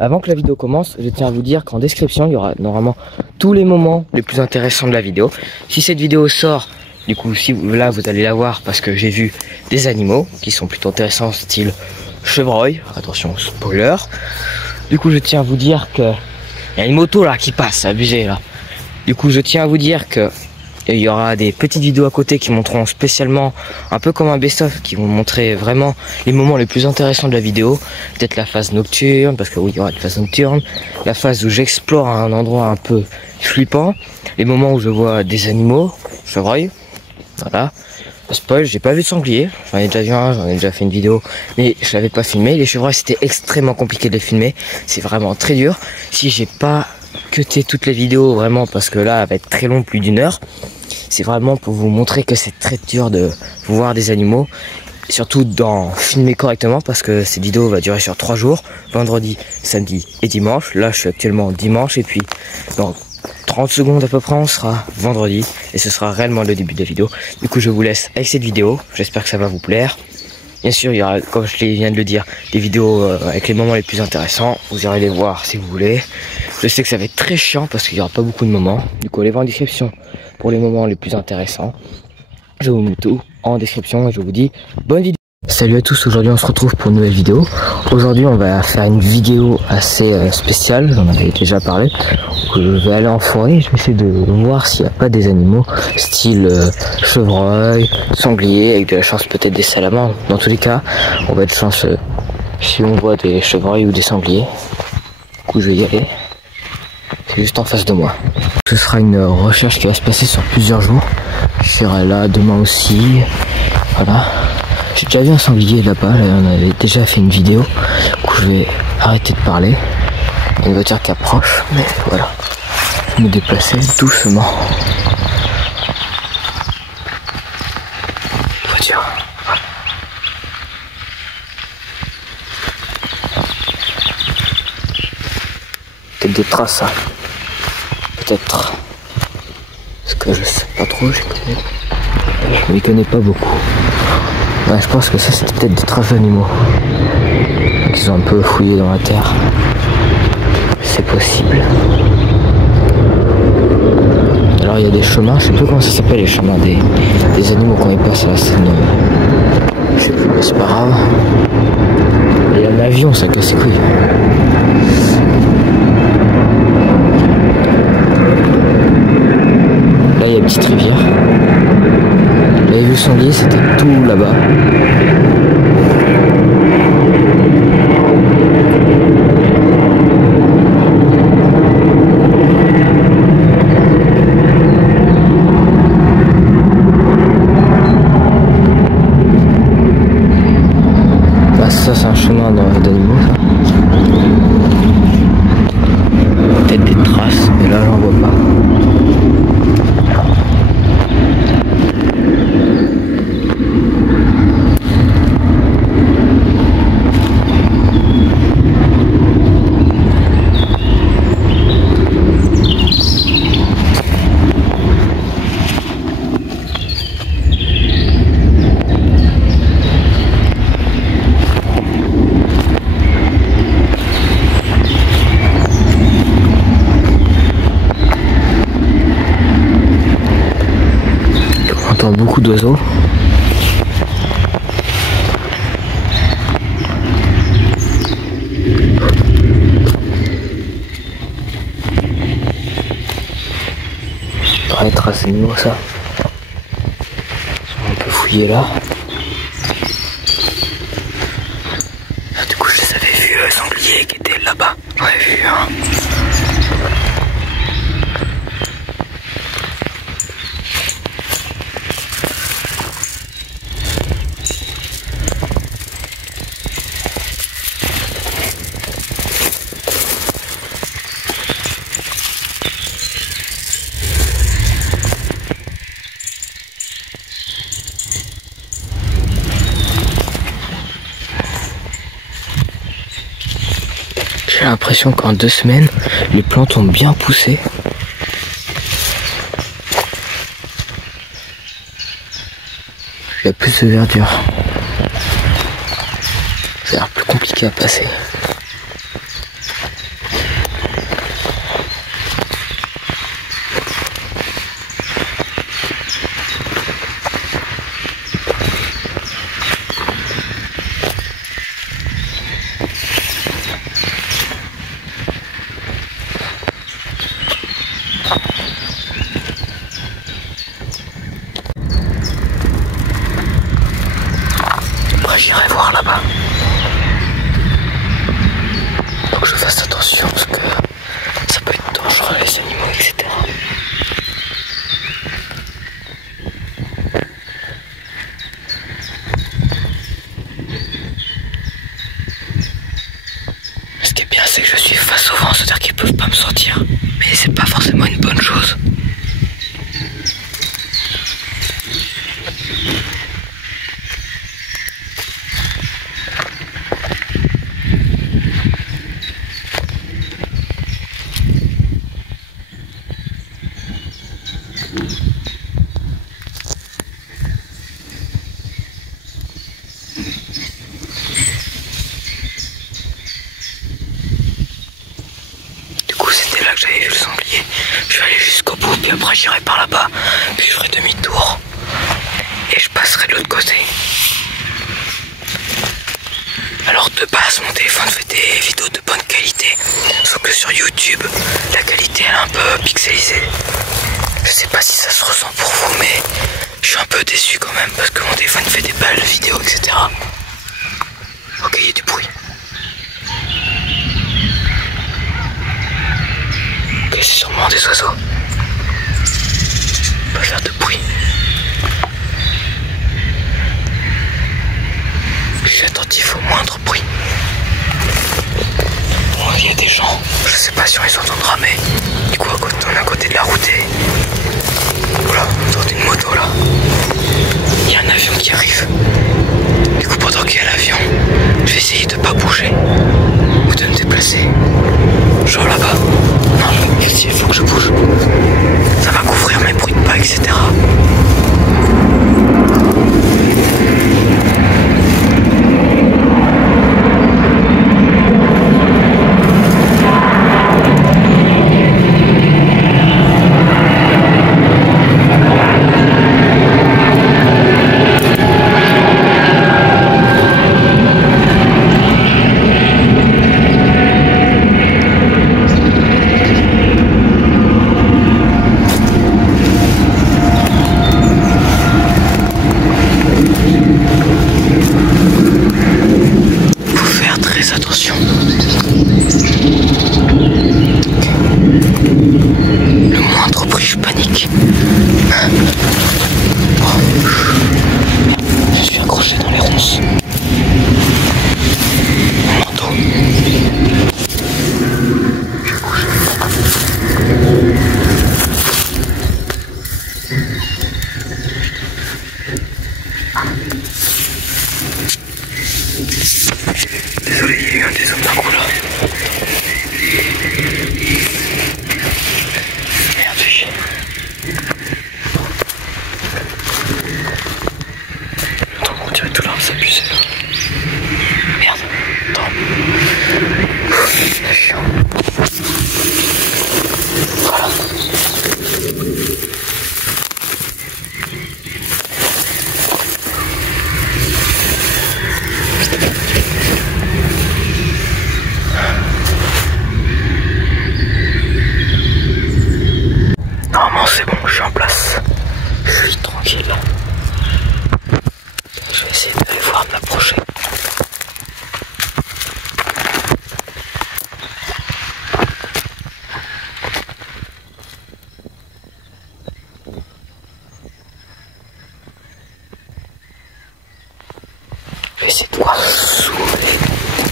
Avant que la vidéo commence, je tiens à vous dire qu'en description, il y aura normalement tous les moments les plus intéressants de la vidéo. Si cette vidéo sort, du coup, là, vous allez la voir parce que j'ai vu des animaux qui sont plutôt intéressants, style chevreuil. Attention, spoiler. Du coup, je tiens à vous dire que il y a une moto là qui passe, abusé là. Du coup, je tiens à vous dire que il y aura des petites vidéos à côté qui montreront spécialement, un peu comme un best-of, qui vont montrer vraiment les moments les plus intéressants de la vidéo. Peut-être la phase nocturne, parce que oui, il y aura une phase nocturne. La phase où j'explore un endroit un peu flippant. Les moments où je vois des animaux, chevreuil. Voilà. Spoil, j'ai pas vu de sanglier. J'en ai déjà vu un, j'en ai déjà fait une vidéo, mais je l'avais pas filmé. Les chevreuils, c'était extrêmement compliqué de les filmer. C'est vraiment très dur. Si j'ai pas cuté toutes les vidéos, vraiment, parce que là, elle va être très long, plus d'1 heure. C'est vraiment pour vous montrer que c'est très dur de voir des animaux, et surtout d'en filmer correctement, parce que cette vidéo va durer sur 3 jours, vendredi, samedi et dimanche. Là je suis actuellement dimanche, et puis dans 30 secondes à peu près on sera vendredi, et ce sera réellement le début de la vidéo. Du coup je vous laisse avec cette vidéo, j'espère que ça va vous plaire. Bien sûr, il y aura, comme je viens de le dire, des vidéos avec les moments les plus intéressants. Vous irez les voir si vous voulez. Je sais que ça va être très chiant parce qu'il n'y aura pas beaucoup de moments. Du coup, allez voir en description pour les moments les plus intéressants. Je vous mets tout en description et je vous dis bonne vidéo. Salut à tous, aujourd'hui on se retrouve pour une nouvelle vidéo. Aujourd'hui on va faire une vidéo assez spéciale, j'en avais déjà parlé. Je vais aller en forêt, je vais essayer de voir s'il n'y a pas des animaux style chevreuil, sanglier, avec de la chance peut-être des salamandres. Dans tous les cas, on va être chanceux si on voit des chevreuils ou des sangliers. Du coup je vais y aller, c'est juste en face de moi. Ce sera une recherche qui va se passer sur plusieurs jours. Je serai là demain aussi, voilà. J'ai déjà vu un sanglier là-bas, là, on avait déjà fait une vidéo. Du coup, je vais arrêter de parler. Il y a une voiture qui approche, mais voilà. Je vais me déplacer doucement. Voiture. Peut-être des traces, hein. Peut-être. Parce que je sais pas trop, je m'y connais pas beaucoup. Ouais, je pense que ça c'était peut-être des traces d'animaux. Ils ont un peu fouillé dans la terre. C'est possible. Alors il y a des chemins, je sais plus comment ça s'appelle, les chemins des animaux quand ils passent là, je sais plus, mais c'est pas grave. Et il y a un avion, ça casse les couilles. Là il y a une petite rivière. J'avais vu sanglier, c'était tout là-bas. Là, ça c'est un chemin d'animaux. Peut-être des traces, mais là j'en vois pas. Beaucoup d'oiseaux. Les traces d'animaux, ça. On peut fouiller là. Du coup, je les avais vus, le sanglier qui était là-bas. J'en avais vu un. J'ai l'impression qu'en 2 semaines, les plantes ont bien poussé. Il y a plus de verdure. Ça a l'air plus compliqué à passer. je suis face au vent, c'est-à-dire qu'ils peuvent pas me sentir. Mais c'est pas forcément une bonne chose. J'avais vu le sanglier, je vais aller jusqu'au bout, puis après j'irai par là-bas, puis je ferai demi-tour et je passerai de l'autre côté. Alors de base mon téléphone fait des vidéos de bonne qualité, sauf que sur YouTube la qualité elle est un peu pixelisée. Je sais pas si ça se ressent pour vous, mais je suis un peu déçu quand même parce que mon téléphone fait des belles vidéos, etc. Ok, il y a du bruit. C'est sûrement des oiseaux. Pas faire de bruit. Je suis attentif au moindre bruit. Bon, il y a des gens, je sais pas si on les entendra, mais du coup on est à côté de la route et voilà, on entend une moto là. Il y a un avion qui arrive. Du coup pendant qu'il y a l'avion, je vais essayer de pas bouger ou de me déplacer. Genre là-bas. Non, il faut que je bouge. Ça va couvrir mes bruits de pas, etc. Désolé, il y a eu un dézoom d'un coup là. Merde, fais chier. Attends, on dirait tout là, s'abuser là. Merde, attends. C'est chiant. Voilà. Normalement c'est bon, je suis en place. Je suis tranquille. Je vais essayer d'aller voir, de m'approcher. Je vais essayer de voir sous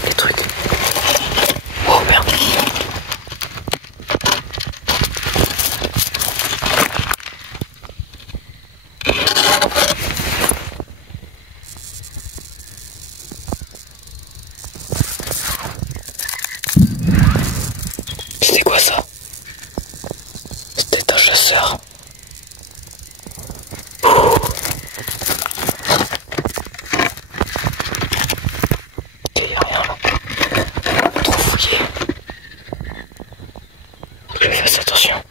les trucs. Oh merde. C'était quoi ça? C'était un chasseur. Il n'y a rien là. Trop fouillé. Je fasse attention.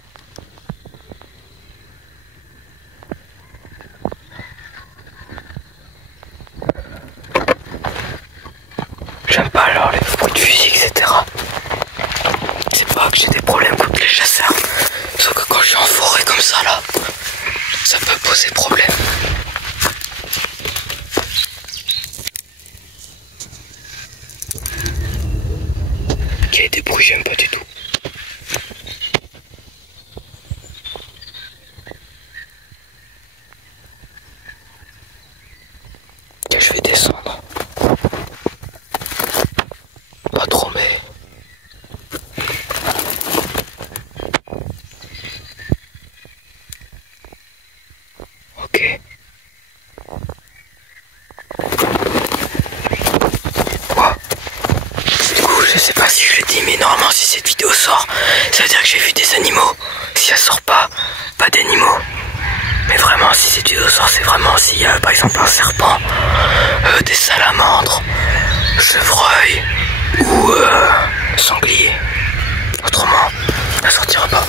J'aime pas alors les bruits de fusil, etc. C'est pas que j'ai des problèmes contre les chasseurs. Sauf que quand je suis en forêt comme ça là, ça peut poser problème. Qu'il y ait des bruits, j'aime pas du tout. Ok, je vais descendre. Pas trop, mais sort, ça veut dire que j'ai vu des animaux. Si elle sort pas d'animaux. Mais vraiment, si cette vidéo sort, c'est vraiment s'il y a par exemple un serpent, des salamandres, chevreuil ou sanglier. Autrement, elle sortira pas.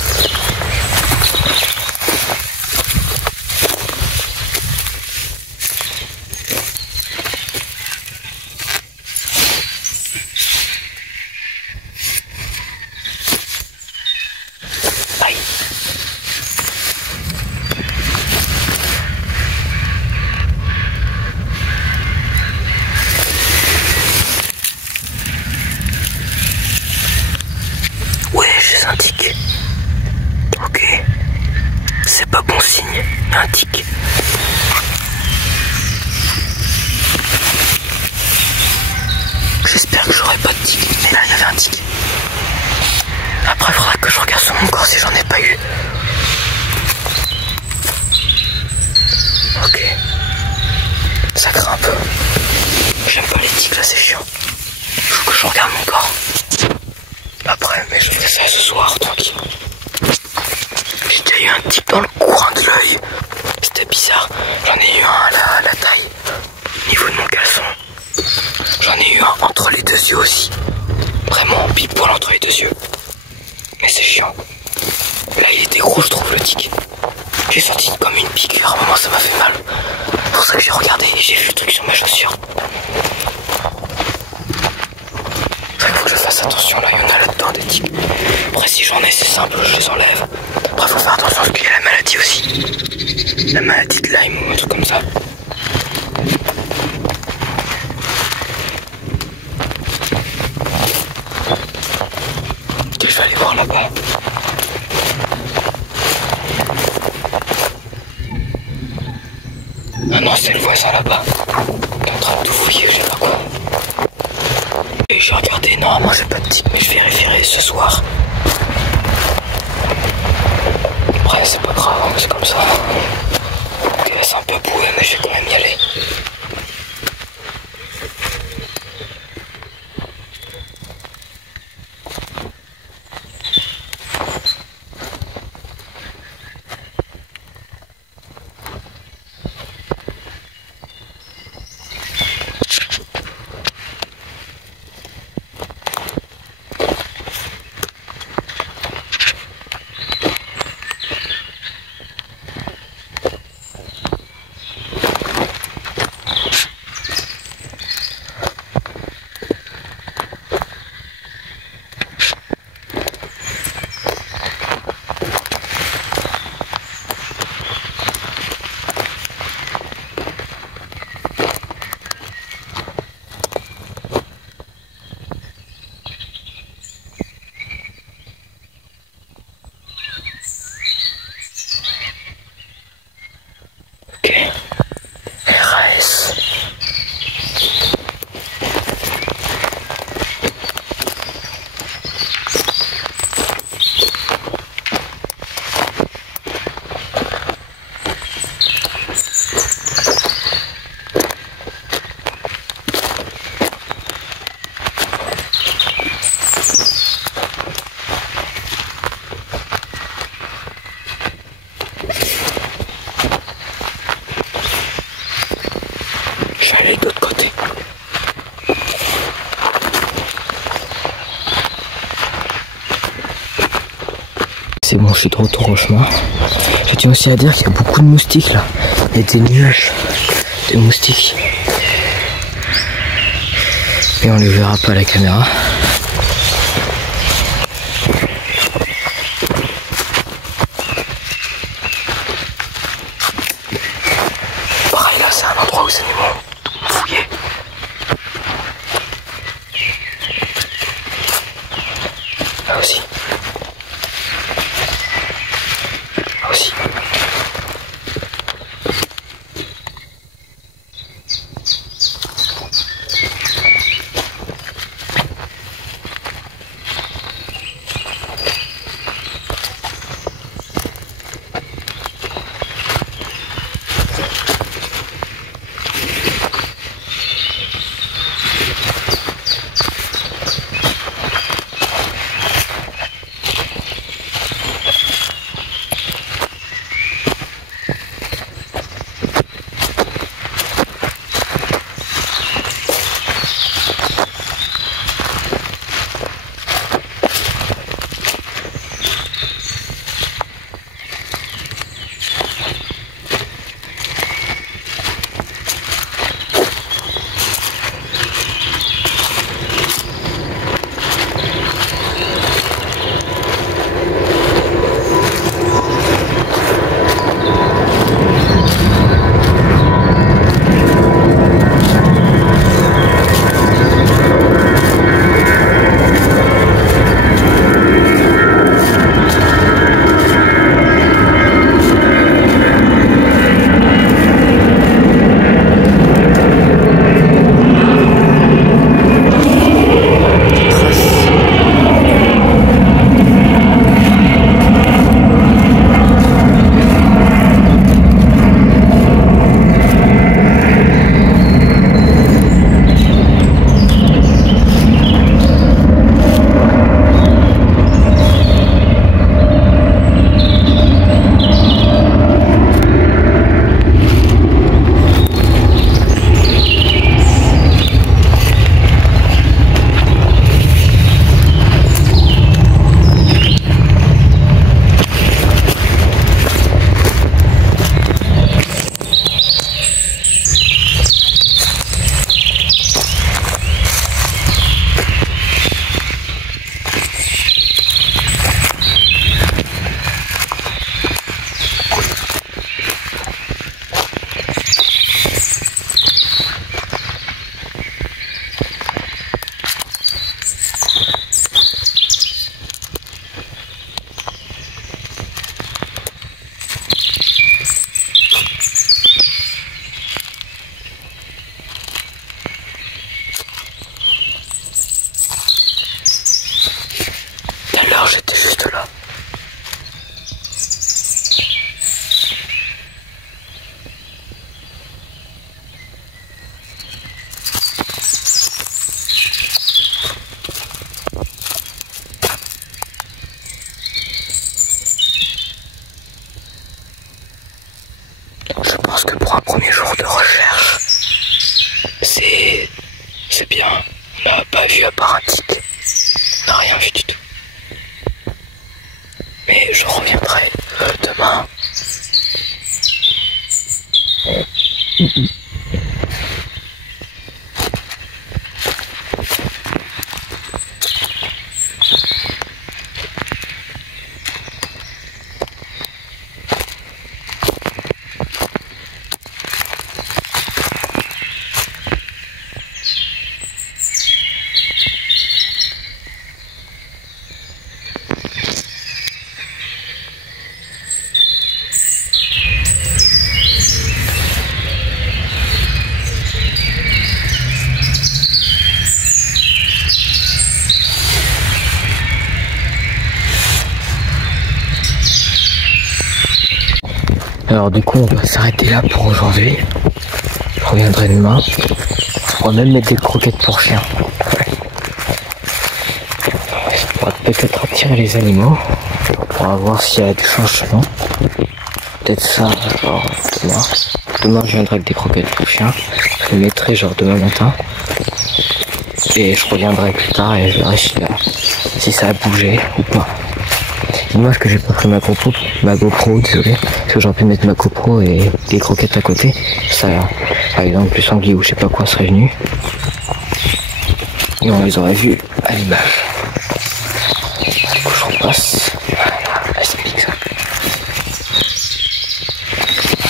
Un tic. Ok. C'est pas bon signe. Il y a un tic. J'espère que j'aurai pas de tic. Mais là, il y avait un tic. Après, il faudra que je regarde sur mon corps si j'en ai pas eu. Ok. Ça craint un peu. J'aime pas les tics là, c'est chiant. Faut que je regarde mon corps. Après, mais je ferai ça ce soir, tranquille. J'ai déjà eu un tic dans le coin de l'œil. C'était bizarre. J'en ai eu un à la taille, au niveau de mon caleçon. J'en ai eu un entre les deux yeux aussi. Vraiment pile poil entre les deux yeux. Mais c'est chiant. Là, il était gros, je trouve, le tic. J'ai senti comme une piqûre. À un moment, ça m'a fait mal. C'est pour ça que j'ai regardé et j'ai vu le truc sur ma chaussure. Faut que je fasse attention, là il y en a là-dedans des tics. Après si j'en ai c'est simple, je les enlève. Après faut faire attention parce qu'il y a la maladie aussi. La maladie de Lyme ou un truc comme ça. Ok, je vais aller voir là-bas. Ah non, c'est le voisin là-bas qui est en train de tout fouiller, je sais pas quoi. Et j'ai regardé, normalement j'ai pas de tic, mais je vérifierai ce soir. Après c'est pas grave, c'est comme ça. Ok, c'est un peu boueux, mais je vais quand même y aller. C'est bon, je suis de retour au chemin. Je tiens aussi à dire qu'il y a beaucoup de moustiques là. Il y a des nuages de moustiques. Et on les verra pas à la caméra. Pareil là, c'est un endroit où les animaux fouillés. Là aussi. Là aussi. je reviendrai demain. Alors du coup on va s'arrêter là pour aujourd'hui. Je reviendrai demain. On va même mettre des croquettes pour chiens. On va peut-être attirer les animaux. On pourra voir s'il y a du changement. Peut-être ça, genre demain. Demain je viendrai avec des croquettes pour chiens. Je les mettrai genre demain matin. Et je reviendrai plus tard et je verrai si ça a bougé ou pas. Dommage que j'ai pas pris ma GoPro, désolé, parce que j'aurais pu mettre ma GoPro et des croquettes à côté. Ça, par exemple, le sanglier ou je sais pas quoi serait venu. Et on les aurait vus à l'image. Du coup, je repasse. Voilà, là, c'est pique ça.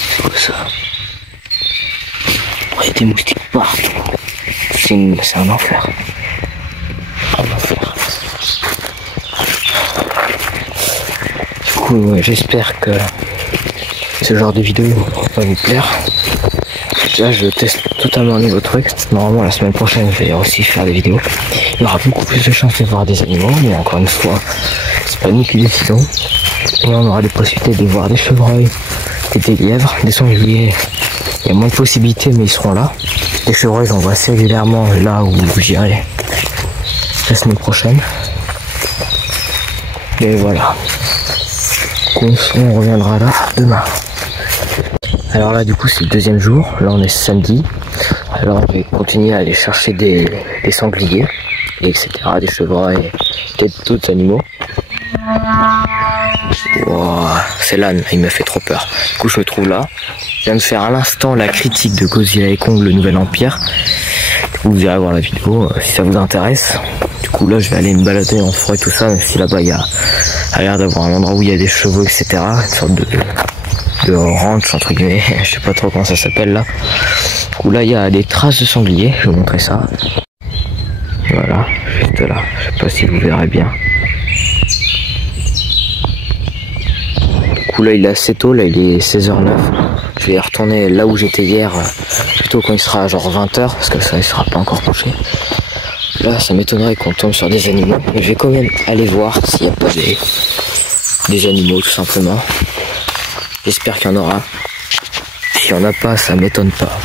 C'est quoi ça? Il y a des moustiques partout. C'est un enfer. Un enfer. Ouais, j'espère que ce genre de vidéo va vous plaire. Là je teste totalement un nouveau truc. Normalement la semaine prochaine je vais aussi faire des vidéos. Il y aura beaucoup plus de chances de voir des animaux, mais encore une fois c'est pas nous qui décidons. Et on aura des possibilités de voir des chevreuils, des lièvres, des sangliers. Il y a moins de possibilités mais ils seront là. Les chevreuils j'en vois assez régulièrement là où j'irai la semaine prochaine. Et voilà. On reviendra là demain. Alors là du coup c'est le deuxième jour, là on est samedi. Alors on va continuer à aller chercher des sangliers, etc. Des chevreuils, peut-être d'autres animaux. Wow, c'est l'âne, il m'a fait trop peur. Du coup je me trouve là. Je viens de faire à l'instant la critique de Godzilla et Kong, le nouvel empire. Vous irez voir la vidéo si ça vous intéresse. Du coup là je vais aller me balader en forêt tout ça, même si là-bas il y a l'air d'avoir un endroit où il y a des chevaux, etc. Une sorte de ranch entre guillemets, je sais pas trop comment ça s'appelle là. Du coup là il y a des traces de sanglier, je vais vous montrer ça. Voilà, juste là, je sais pas si vous verrez bien. Du coup là il est assez tôt, là il est 16h09. Je vais retourner là où j'étais hier, plutôt quand il sera genre 20h, parce que ça il sera pas encore couché. Là, ça m'étonnerait qu'on tombe sur des animaux, mais je vais quand même aller voir s'il n'y a pas des animaux, tout simplement. J'espère qu'il y en aura. S'il n'y en a pas, ça m'étonne pas.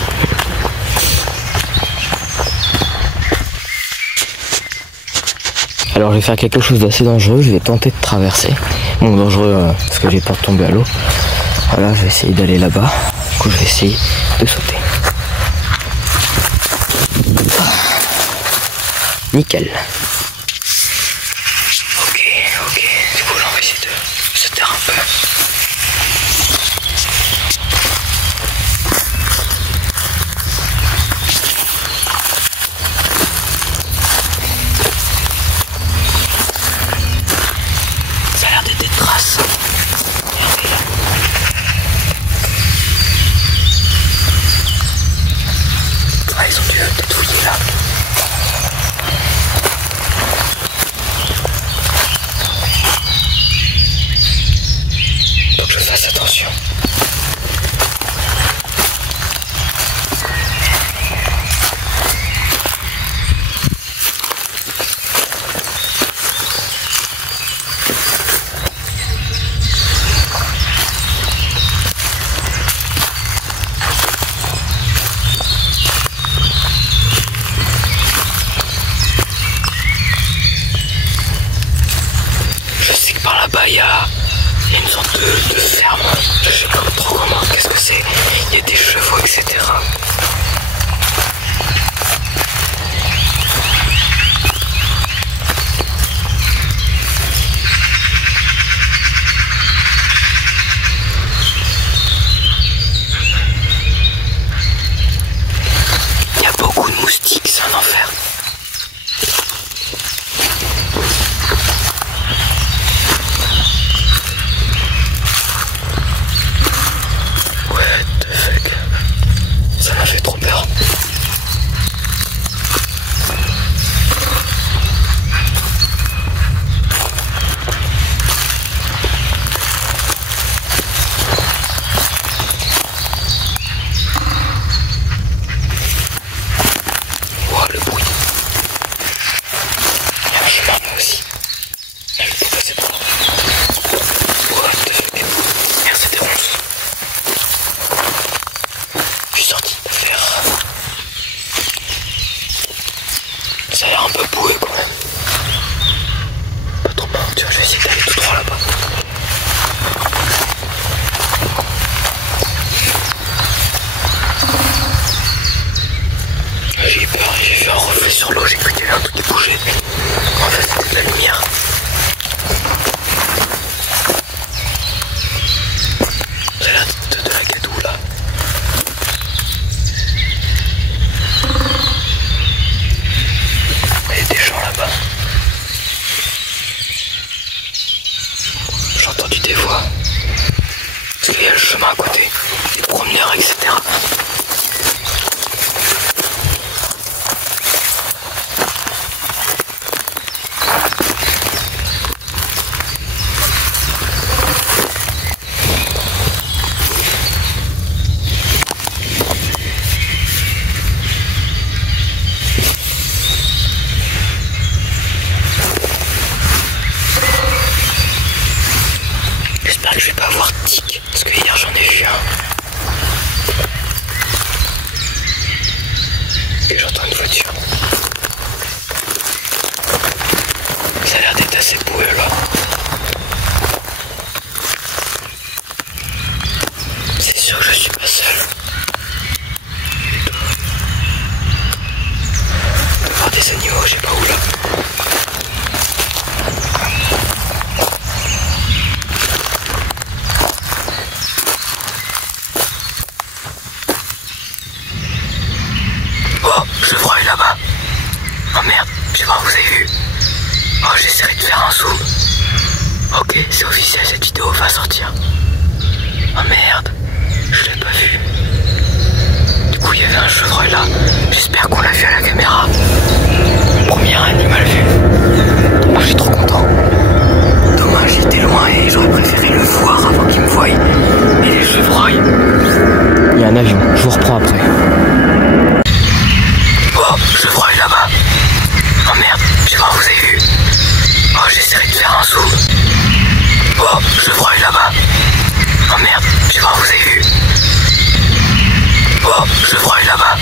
Alors, je vais faire quelque chose d'assez dangereux. Je vais tenter de traverser. Bon, dangereux, parce que j'ai peur de tomber à l'eau. Voilà, je vais essayer d'aller là-bas. Du coup, je vais essayer de sauter. Nickel. Ok. Du coup, là, on va essayer de se taire un peu. Ça a l'air d'être des traces. Regardez là. Ah, ils ont dû peut-être fouiller là. Attention. Je sais que par là-bas il y a une sorte de ferme, je sais pas trop comment, qu'est-ce que c'est, il y a des chevaux, etc. des fois. Parce qu'il y a le chemin à côté, les promeneurs, etc. J'espère que je vais pas avoir de tic, parce que hier j'en ai vu un. Et j'entends une voiture. Ça a l'air d'être assez boueux là. C'est sûr que je suis pas seul. Il doit y avoir des animaux, je sais pas où là. Oh, chevreuil là-bas. Oh merde, je sais pas, vous avez vu. Oh, j'essaierai de faire un zoom. Ok, c'est officiel, cette vidéo va sortir. Oh merde, je l'ai pas vu. Du coup, il y avait un chevreuil là. J'espère qu'on l'a vu à la caméra. Premier animal vu. Oh, je suis trop content. Dommage, il était loin et j'aurais préféré le voir avant qu'il me voie. Et les chevreuils. Il y a un avion, je vous reprends après. Oh, chevreuil là-bas. Oh merde, je sais pas, vous avez vu. Oh, j'essaierai de faire un zoom. Oh, chevreuil là-bas. Oh merde, je sais pas, vous avez vu. Oh, chevreuil là-bas.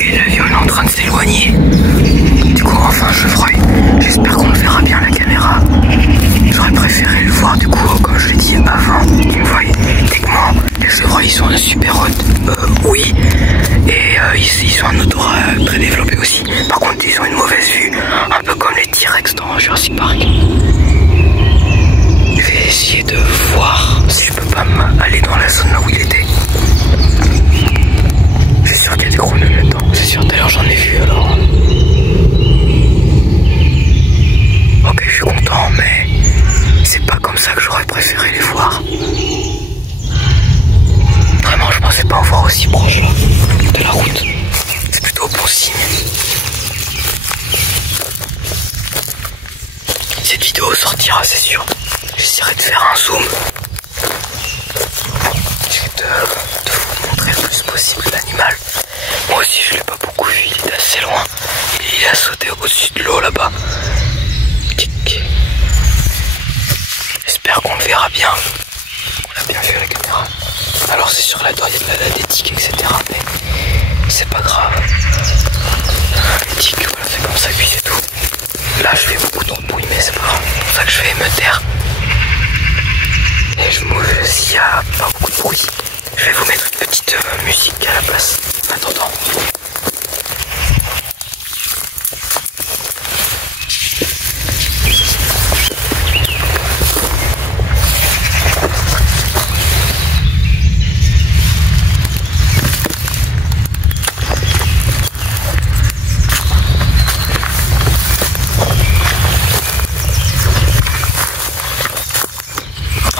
Et l'avion est en train de s'éloigner. Du coup, enfin, chevreuil. J'espère qu'on le verra bien à la caméra. J'aurais préféré le voir, du coup, comme je l'ai dit avant, qu'il me voie. Techniquement, les chevreuils, ils sont à super haute. Oui. Et ils ont un odorat très développé aussi. Par contre, ils ont une mauvaise vue. Un peu comme les T-Rex dans Jurassic Park. Je vais essayer de voir si je peux pas aller dans la zone là où il était. C'est sûr qu'il y a des gros nœuds là-dedans. C'est sûr, tout à l'heure j'en ai vu alors. Ok, je suis content, mais c'est pas comme ça que j'aurais préféré les voir. Vraiment, je pensais pas en voir aussi proche là, de la route. C'est plutôt bon signe. Cette vidéo sortira, c'est sûr. J'essaierai de faire un zoom. J'essaierai de vous montrer le plus possible l'animal. Moi aussi, je l'ai pas beaucoup vu, il est assez loin. Il a sauté au-dessus de l'eau là-bas. J'espère qu'on le verra bien. On l'a bien vu à la caméra. Alors c'est sûr là-dedans il y a de la d'éthique, etc. Mais c'est pas grave. L'éthique, voilà, c'est comme ça que c'est tout. Là je fais beaucoup trop de bruit, mais c'est pas grave. C'est pour ça que je vais me taire. Et s'il y a pas beaucoup de bruit, je vais vous mettre une petite musique à la place. En attendant.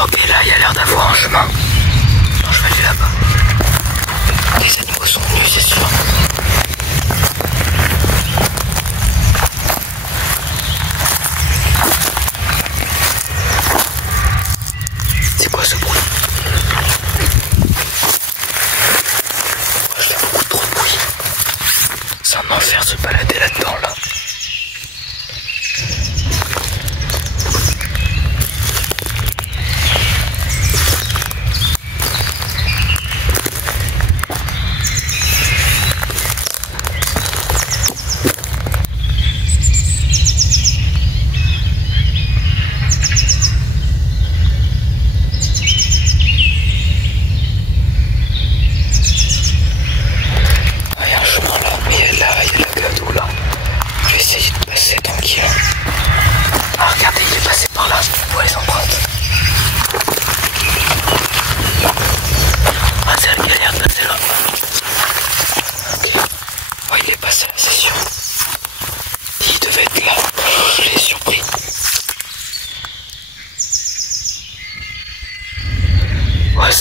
Ok, là il y a l'air d'avoir un chemin. Non, je vais aller là-bas. Les animaux sont venus, c'est sûr. C'est quoi ce bruit? Je fais beaucoup trop de bruit. C'est un enfer de se balader là-dedans là. Il y a un chemin là, mais il y a de la gadoue là.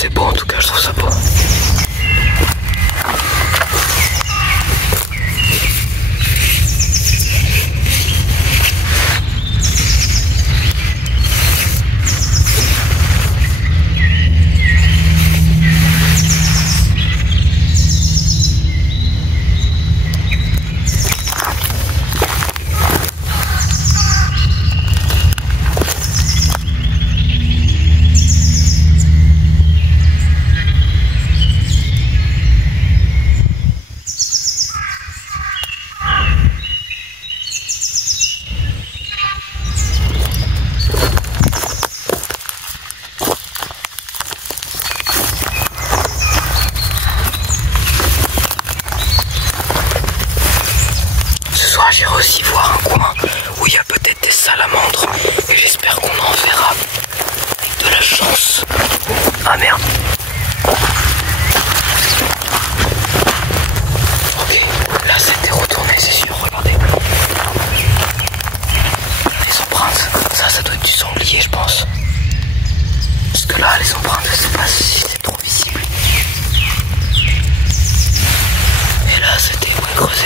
c'est beau, en tout cas, je trouve ça beau. J'irai aussi voir un coin où il y a peut-être des salamandres et j'espère qu'on en verra avec de la chance. Ah merde. Ok, là c'était retourné, c'est sûr, regardez. Les empreintes, ça doit être du sanglier je pense. Parce que là les empreintes, je sais pas si c'est trop visible. Et là c'était moins creusé.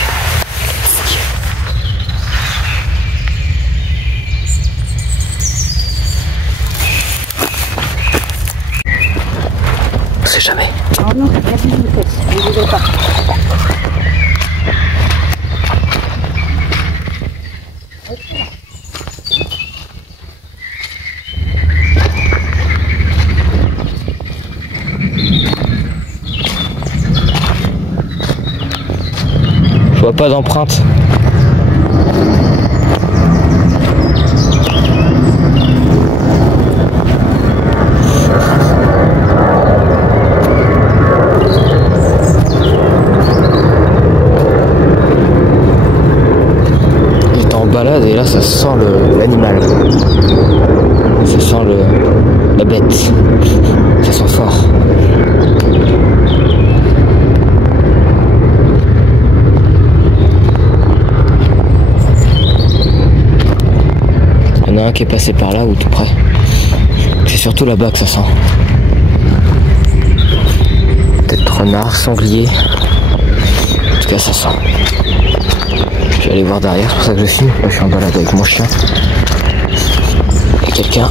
On sait jamais. Oh non, c'est pas une vitesse, je ne voudrais pas. Je vois pas d'empreinte. Balade et là ça sent l'animal, ça sent la bête, ça sent fort. Il y en a un qui est passé par là ou tout près, c'est surtout là-bas que ça sent. Peut-être renard, sanglier, en tout cas ça sent. Je vais aller voir derrière, c'est pour ça que je filme. Là, je suis en balade avec mon chien. Et quelqu'un.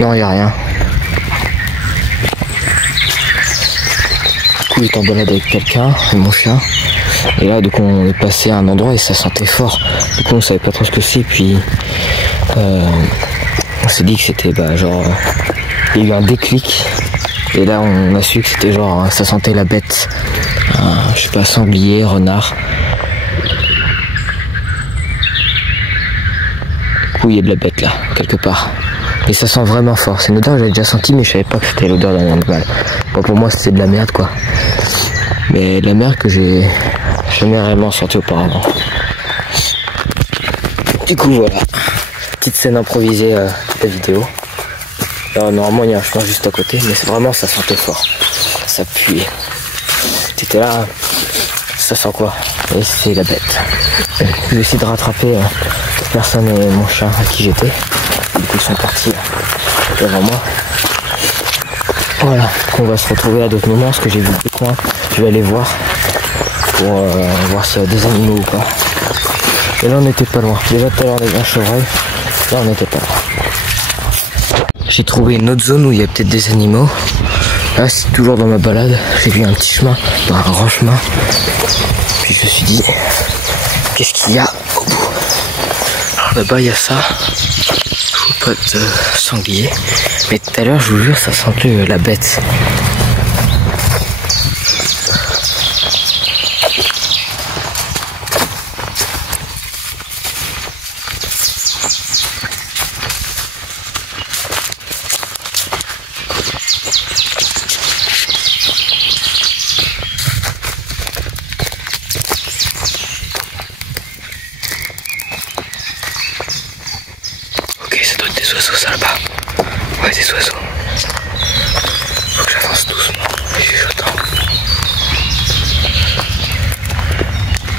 Non, il n'y a rien. Du coup, il est en balade avec quelqu'un, et mon chien. Et là, donc, on est passé à un endroit et ça sentait fort. Du coup, on savait pas trop ce que c'est. Puis, on s'est dit que c'était, genre, il y a eu un déclic. Et là, on a su que c'était genre, ça sentait la bête. Je sais pas, sanglier, renard. Du coup, il y a de la bête là, quelque part. Et ça sent vraiment fort. C'est une odeur que j'avais déjà senti, mais je savais pas que c'était l'odeur d'un animal. Bon, pour moi, c'était de la merde, quoi. Mais de la merde que j'ai jamais réellement senti auparavant. Du coup, voilà. Petite scène improvisée de la vidéo. Alors, normalement, il y a un chemin juste à côté, mais c'est vraiment, ça sentait fort. Ça puait. T'étais là, ça sent quoi? Et c'est la bête. Je vais essayer de rattraper personne et mon chat à qui j'étais. Du coup, ils sont partis devant moi. Voilà, on va se retrouver à d'autres moments, parce que j'ai vu des coins. Je vais aller voir pour voir s'il y a des animaux ou pas. Et là, on n'était pas loin. Déjà tout à l'heure, un chevreuil. Là, on n'était pas loin. J'ai trouvé une autre zone où il y a peut-être des animaux. Là, c'est toujours dans ma balade. J'ai vu un petit chemin, un grand chemin. Puis je me suis dit, qu'est-ce qu'il y a au bout? Alors là-bas il y a ça. Je vois pas de sanglier. Mais tout à l'heure, je vous jure, ça sentait la bête. Ça doit être des oiseaux, ça là-bas. Ouais, des oiseaux. Faut que j'avance doucement. J'attends.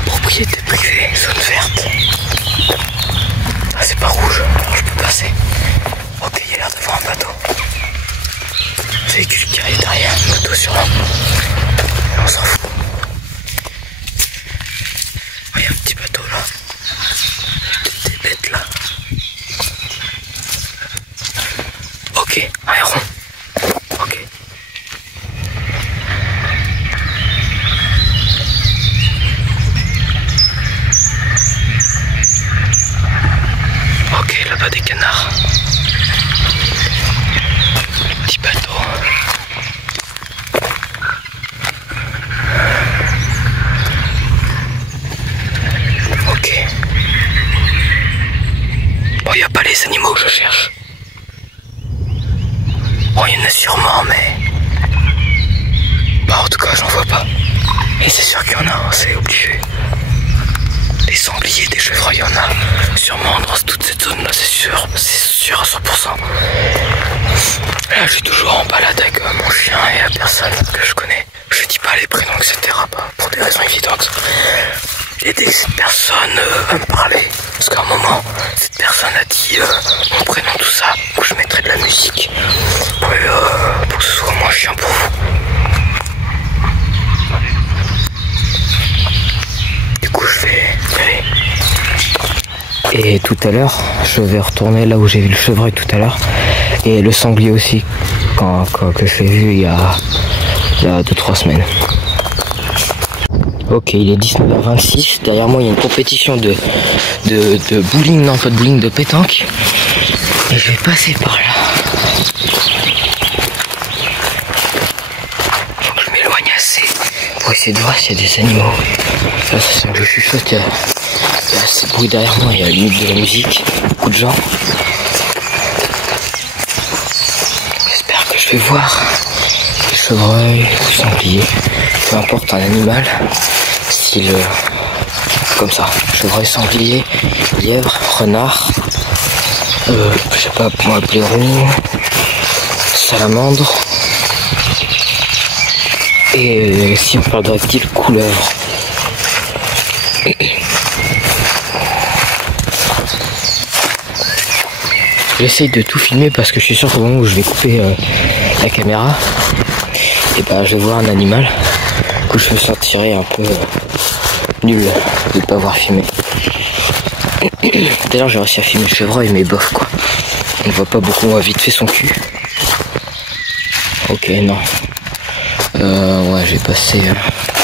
Propriété privée, zone verte. Ah, c'est pas rouge, alors je peux passer. Ok, il y a l'air d'avoir un bateau. Véhicule qui arrive derrière, moto sur l'eau. On s'en fout. Il y a un petit bateau là. Des bêtes là. Ok, un héron. Ok. Ok, là-bas des canards. Petit bateau. Ok. Bon, il n'y a pas les animaux que je cherche. Bon, il y en a sûrement, mais... Bah, en tout cas, j'en vois pas. Et c'est sûr qu'il y en a, c'est obligé. Des sangliers, des chevreuils, il y en a sûrement dans toute cette zone-là, c'est sûr à 100%. Là, je suis toujours en balade avec mon chien et la personne que je connais. Je dis pas les prénoms, etc. Pour des raisons évidentes. Et cette personne va me parler. Parce qu'à un moment, cette personne a dit mon prénom, tout ça. Donc je mettrai de la musique pour que ce soit moins chiant pour vous. Du coup, je vais y aller. Et tout à l'heure, je vais retourner là où j'ai vu le chevreuil tout à l'heure. Et le sanglier aussi, que je l'ai vu il y a 2-3 semaines. Ok, il est 19h26. Derrière moi, il y a une compétition de bowling, non pas de bowling, de pétanque. Et je vais passer par là. Faut que je m'éloigne assez pour essayer de voir s'il y a des animaux. Ça sent que je chuchote. Il y a assez de bruit derrière moi. Il y a limite de la musique. Beaucoup de gens. J'espère que je vais voir des chevreuils, des sangliers. Peu importe un animal. Style comme ça, chevreuil, sanglier, lièvre, renard, je sais pas comment appeler, roux, salamandre, et si on parle de reptiles, couleuvre. J'essaye de tout filmer parce que je suis sûr qu'au moment où je vais couper la caméra, et bah je vais voir un animal que je me sentirais un peu nul de ne pas avoir filmé. D'ailleurs j'ai réussi à filmer le chevreuil mais bof quoi. On voit pas beaucoup, on voit vite fait son cul. Ok non. Ouais j'ai passé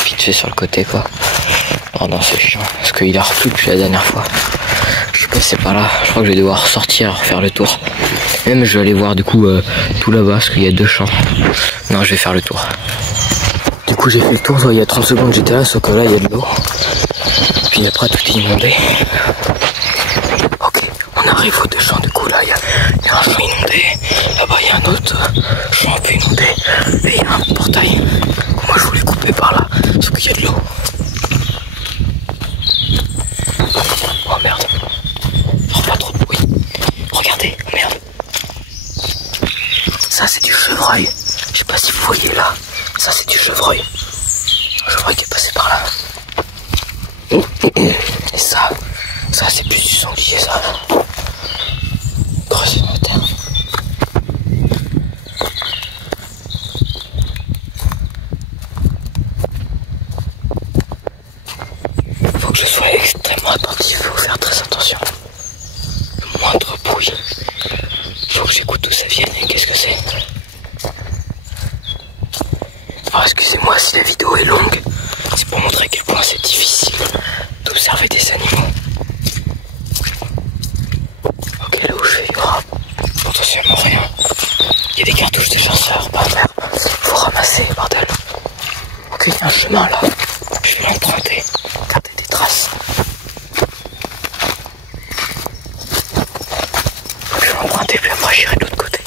vite fait sur le côté quoi. Oh non c'est chiant parce qu'il a replu depuis la dernière fois. Je suis passé par là, je crois que je vais devoir sortir, faire le tour. Même je vais aller voir du coup tout là-bas parce qu'il y a 2 champs. Non je vais faire le tour. Du coup j'ai fait le tour, il y a 30 secondes j'étais là, sauf que là il y a de l'eau. Puis après tout est inondé. Ok, on arrive aux 2 champs, du coup là il y a un champ inondé. Là-bas il y a un autre champ un peu inondé. Et il y a un portail. Moi je voulais couper par là, sauf qu'il y a de l'eau. Oh merde. Oh pas trop de bruit. Regardez, oh, merde. Ça c'est du chevreuil. Je sais pas si vous voyez là. Ça c'est du chevreuil. Un chevreuil qui est passé par là. Et ça c'est plus du sanglier ça. Creusé dans la terre. Faut que je sois extrêmement attentif, faut faire très attention. Le moindre bruit. Faut que j'écoute d'où ça vient et qu'est-ce que c'est. Alors excusez-moi si la vidéo est longue, C'est pour montrer à quel point c'est difficile d'observer des animaux. Ok, là où je vais, il y aura potentiellement rien. Il y a des cartouches de chasseurs par terre. Faut ramasser, bordel. Ok, il y a un chemin là. Je vais l'emprunter. Regardez des traces. Je vais l'emprunter, puis après j'irai de l'autre côté.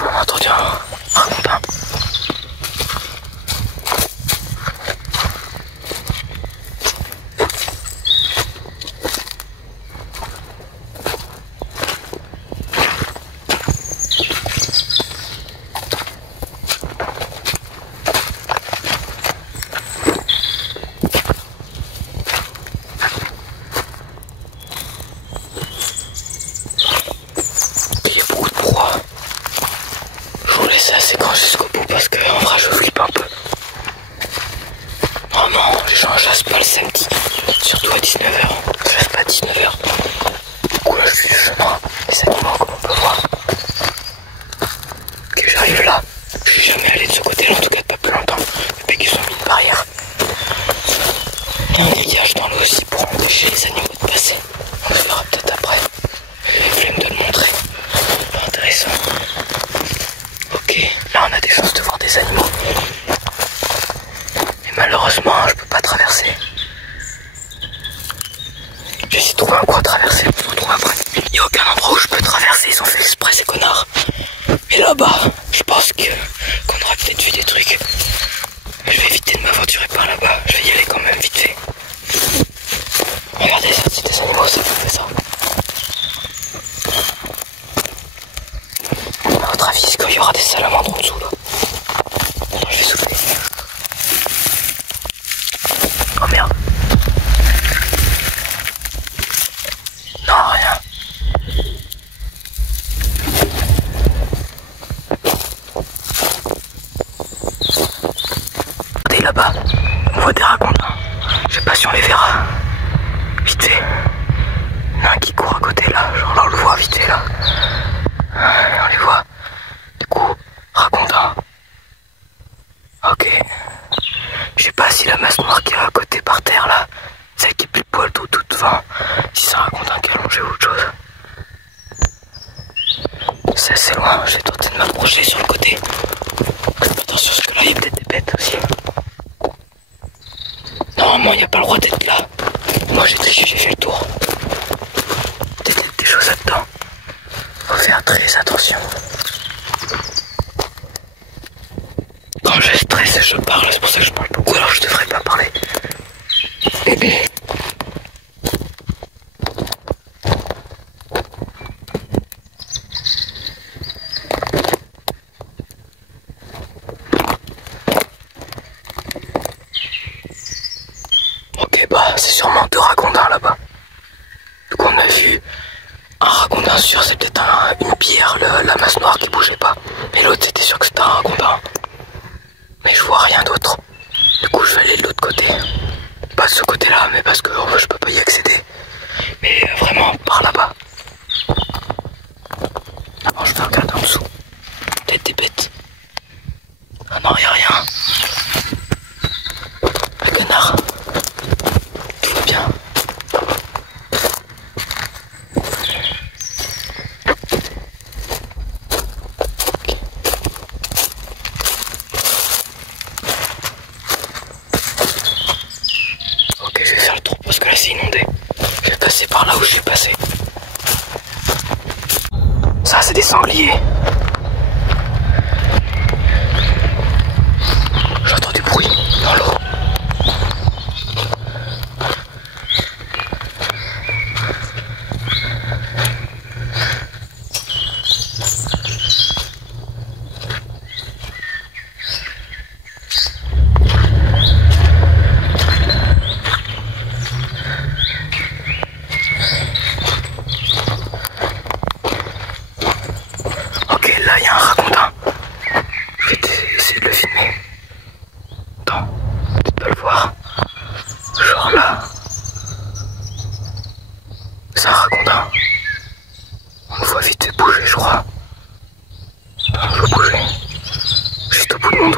On a entendu un rondin. C'est assez grand jusqu'au bout parce que en vrai je flippe un peu. Vraiment, les gens chassent pas le samedi, surtout à 19h. Je chasse pas à 19h. Du coup là je suis le chemin, les animaux comme on peut voir. Ok, j'arrive là. Je suis jamais allé de ce côté-là, en tout cas pas plus longtemps, depuis qu'ils ont mis une barrière. Il y a un grillage dans l'eau aussi pour empêcher les animaux de passer. On le verra peut-être après. J'ai flemme de le montrer. Pas intéressant. Ok, là on a des chances de voir des animaux. Mais malheureusement, je peux pas traverser. J'ai essayé de trouver un coin à traverser, je vous retrouve après. Il n'y a aucun endroit où je peux traverser, ils ont fait exprès ces connards. Mais là-bas, je pense qu'on aurait peut-être vu des trucs. Je vais éviter de m'aventurer par là-bas, je vais y aller quand même vite fait. Regardez ça, c'est des animaux, ça fait ça. À votre avis, est-ce qu'il y aura des salamandres en dessous là? Attends, je vais souffler. Oh merde. Non, rien. Regardez là-bas, on voit des ragondins. Je sais pas si on les verra. Vite fait. Il y en a un qui court à côté là, genre là on le voit vite fait là. On les voit. Du coup, ragondin. Ok. Je sais pas si la masse noire qui est à côté par terre là, celle qui est plus poil tout devant, si c'est un ragondin qui a allongé ou autre chose. C'est assez loin, j'ai tenté de m'approcher sur le côté. Attention parce que là il y a peut-être des bêtes aussi. Normalement il n'y a pas le droit d'être là. Moi j'ai triché, j'ai fait le tour. Peut-être des choses là-dedans. Faut faire très attention. Quand je stresse, je parle, c'est pour ça que je parle beaucoup, alors je devrais pas parler. Ok, bah c'est sûrement deux ragondins là-bas. Donc on a vu un ragondin sûr, c'est peut-être une pierre, la masse noire qui bougeait pas. Mais l'autre c'était sûr que c'était un ragondin. Mais je vois rien d'autre. Du coup je vais aller de l'autre côté. Pas de ce côté là, mais parce que je peux pas y accéder. Mais vraiment par là-bas. D'abord je vais regarder en dessous. Peut-être des bêtes. Ah non, y a rien. Le canard. Tout va bien. Ok, je vais faire le tour parce que là c'est inondé. Je vais passer par là où je suis passé. Ça c'est des sangliers. J'entends du bruit dans l'eau. Ok,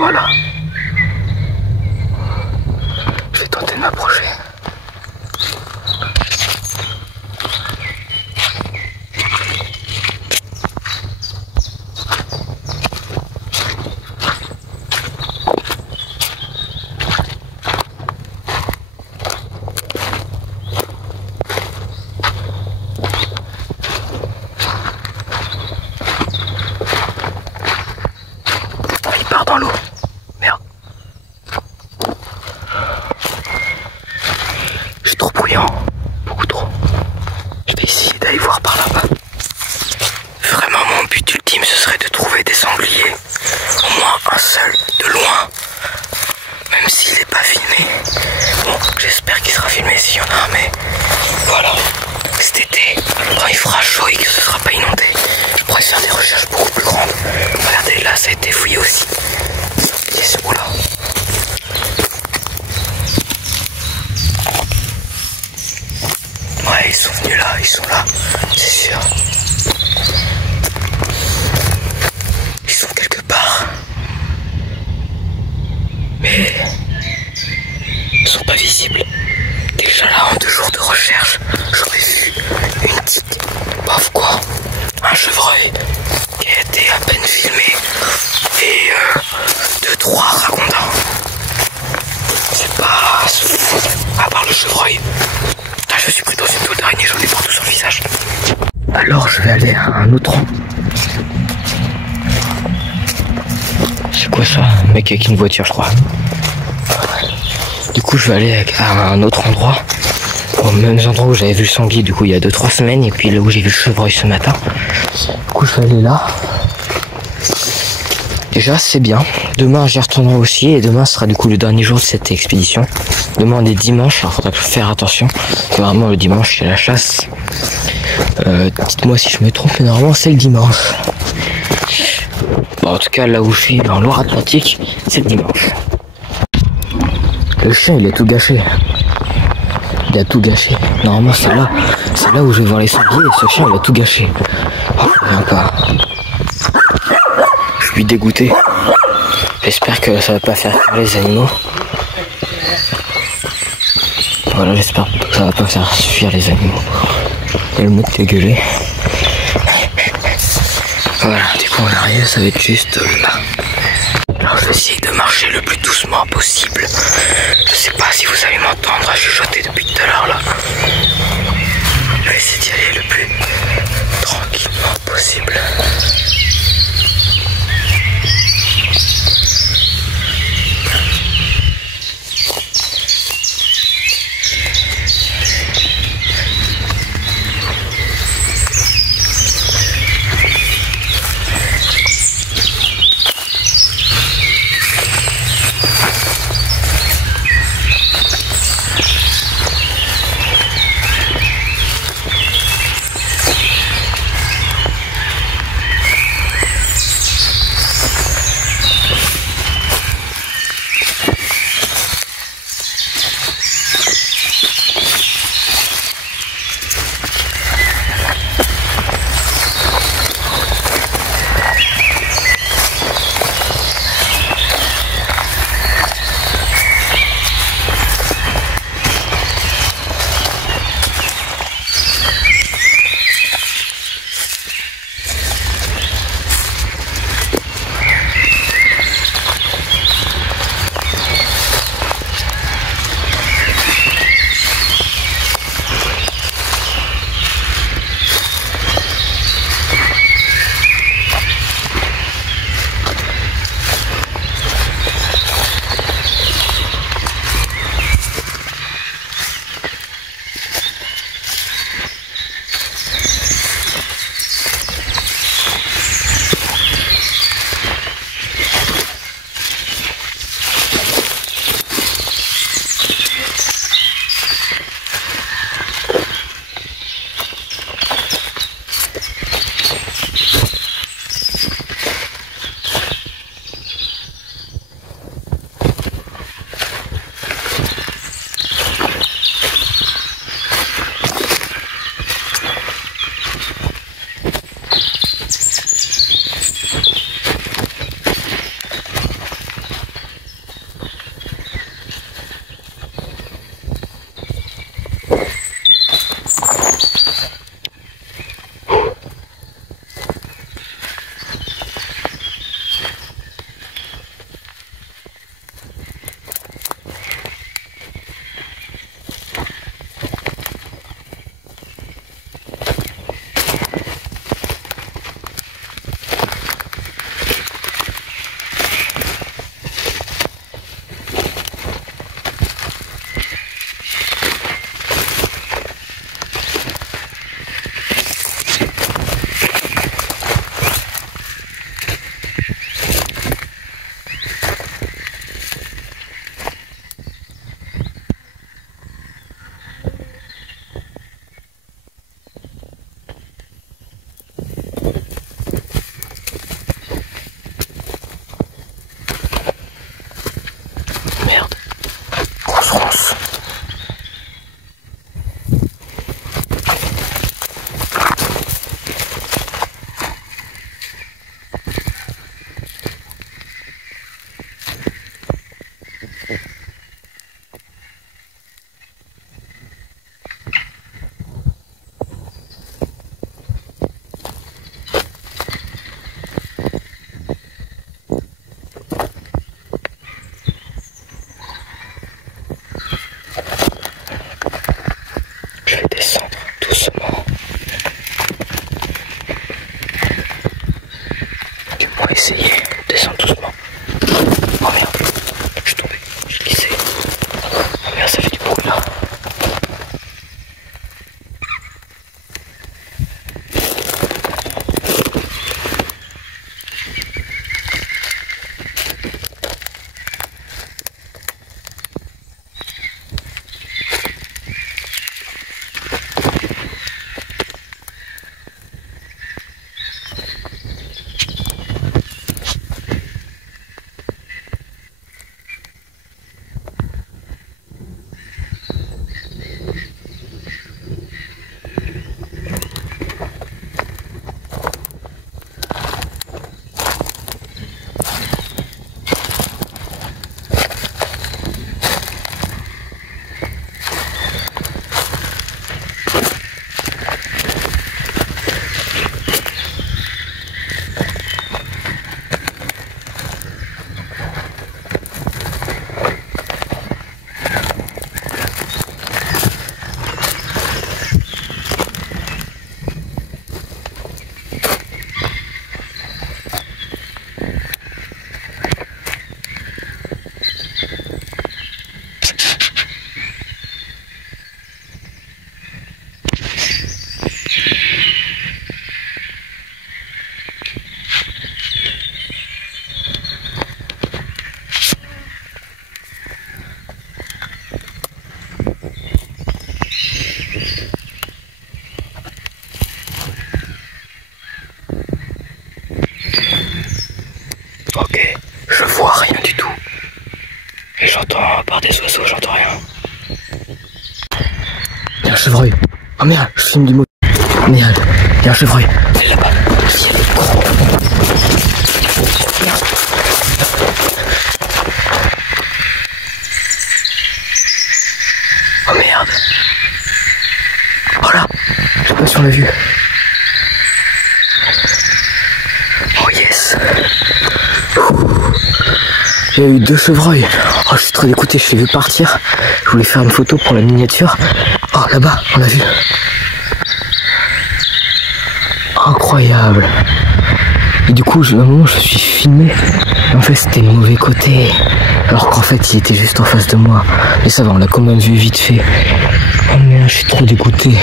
Voilà. Je vais tenter de m'approcher. Il part dans l'eau. Merde. C'est trop bruyant. Beaucoup trop. Je vais essayer d'aller voir par là-bas. Vraiment, mon but ultime, ce serait de trouver des sangliers. Au moins un seul, de loin. Même s'il n'est pas filmé. Bon, j'espère qu'il sera filmé s'il y en a un, mais voilà. Cet été, quand il fera chaud et que ce sera pas inondé, je pourrais faire des recherches beaucoup plus grandes. Regardez, là, ça a été fouillé aussi. Yes, oula. Ouais, ils sont venus là, ils sont là, c'est sûr. Ils sont quelque part. Mais ils sont pas visibles. Déjà là, en 2 jours de recherche, j'aurais vu une petite, bof quoi, un chevreuil qui a été à peine filmé et 2-3 ragondins. C'est pas fou, à part le chevreuil. Putain, je suis pris dans une toile d'araignée, j'en ai partout sur le visage. Alors je vais aller à un autre endroit. C'est quoi ça? Un mec avec une voiture, je crois. Du coup, je vais aller à un autre endroit. Au même endroit où j'avais vu le sanglier, du coup, il y a 2-3 semaines. Et puis là où j'ai vu le chevreuil ce matin. Du coup, je vais aller là. Déjà, c'est bien. Demain, j'y retournerai aussi. Et demain, ce sera du coup le dernier jour de cette expédition. Demain, on est dimanche. Alors, faudra faire attention. C'est vraiment le dimanche, c'est la chasse. Dites-moi si je me trompe, mais normalement, c'est le dimanche. Bon, en tout cas, là où je suis, dans Loire-Atlantique, c'est le dimanche. Le chien, il a tout gâché. Il a tout gâché. Normalement, c'est là où je vais voir les sangliers. Et ce chien, il a tout gâché. Oh, je reviens pas. Je suis dégoûté. J'espère que ça va pas faire fuir les animaux. Voilà, j'espère que ça va pas faire fuir les animaux. Et le mec qui a gueulé. Voilà, du coup, on arrive, ça va être juste là. Alors je vais essayer de marcher le plus doucement possible. Je sais pas si vous allez m'entendre à chuchoter depuis tout à l'heure là. Je vais essayer d'y aller le plus tranquillement possible. essayer de descendre doucement. Oh merde, je suis tombé, j'ai glissé. Oh merde, ça fait du bruit là. Ok, je vois rien du tout. Et j'entends, à part des oiseaux, j'entends rien. Il y a un chevreuil. Oh merde, je filme du mot. Merde, il y a un chevreuil. Elle est là-bas. Il est gros. Merde. Oh merde. Oh là, je sais pas si on l'a vu. Oh yes. Il y a eu 2 chevreuils. Oh, je suis trop dégoûté, je l'ai vu partir. Je voulais faire une photo pour la miniature. Oh, là-bas, on l'a vu. Incroyable. Et du coup, à un moment, je suis filmé. En fait, c'était le mauvais côté. Alors qu'en fait, il était juste en face de moi. Mais ça va, on l'a quand même vu vite fait. Oh merde, je suis trop dégoûté.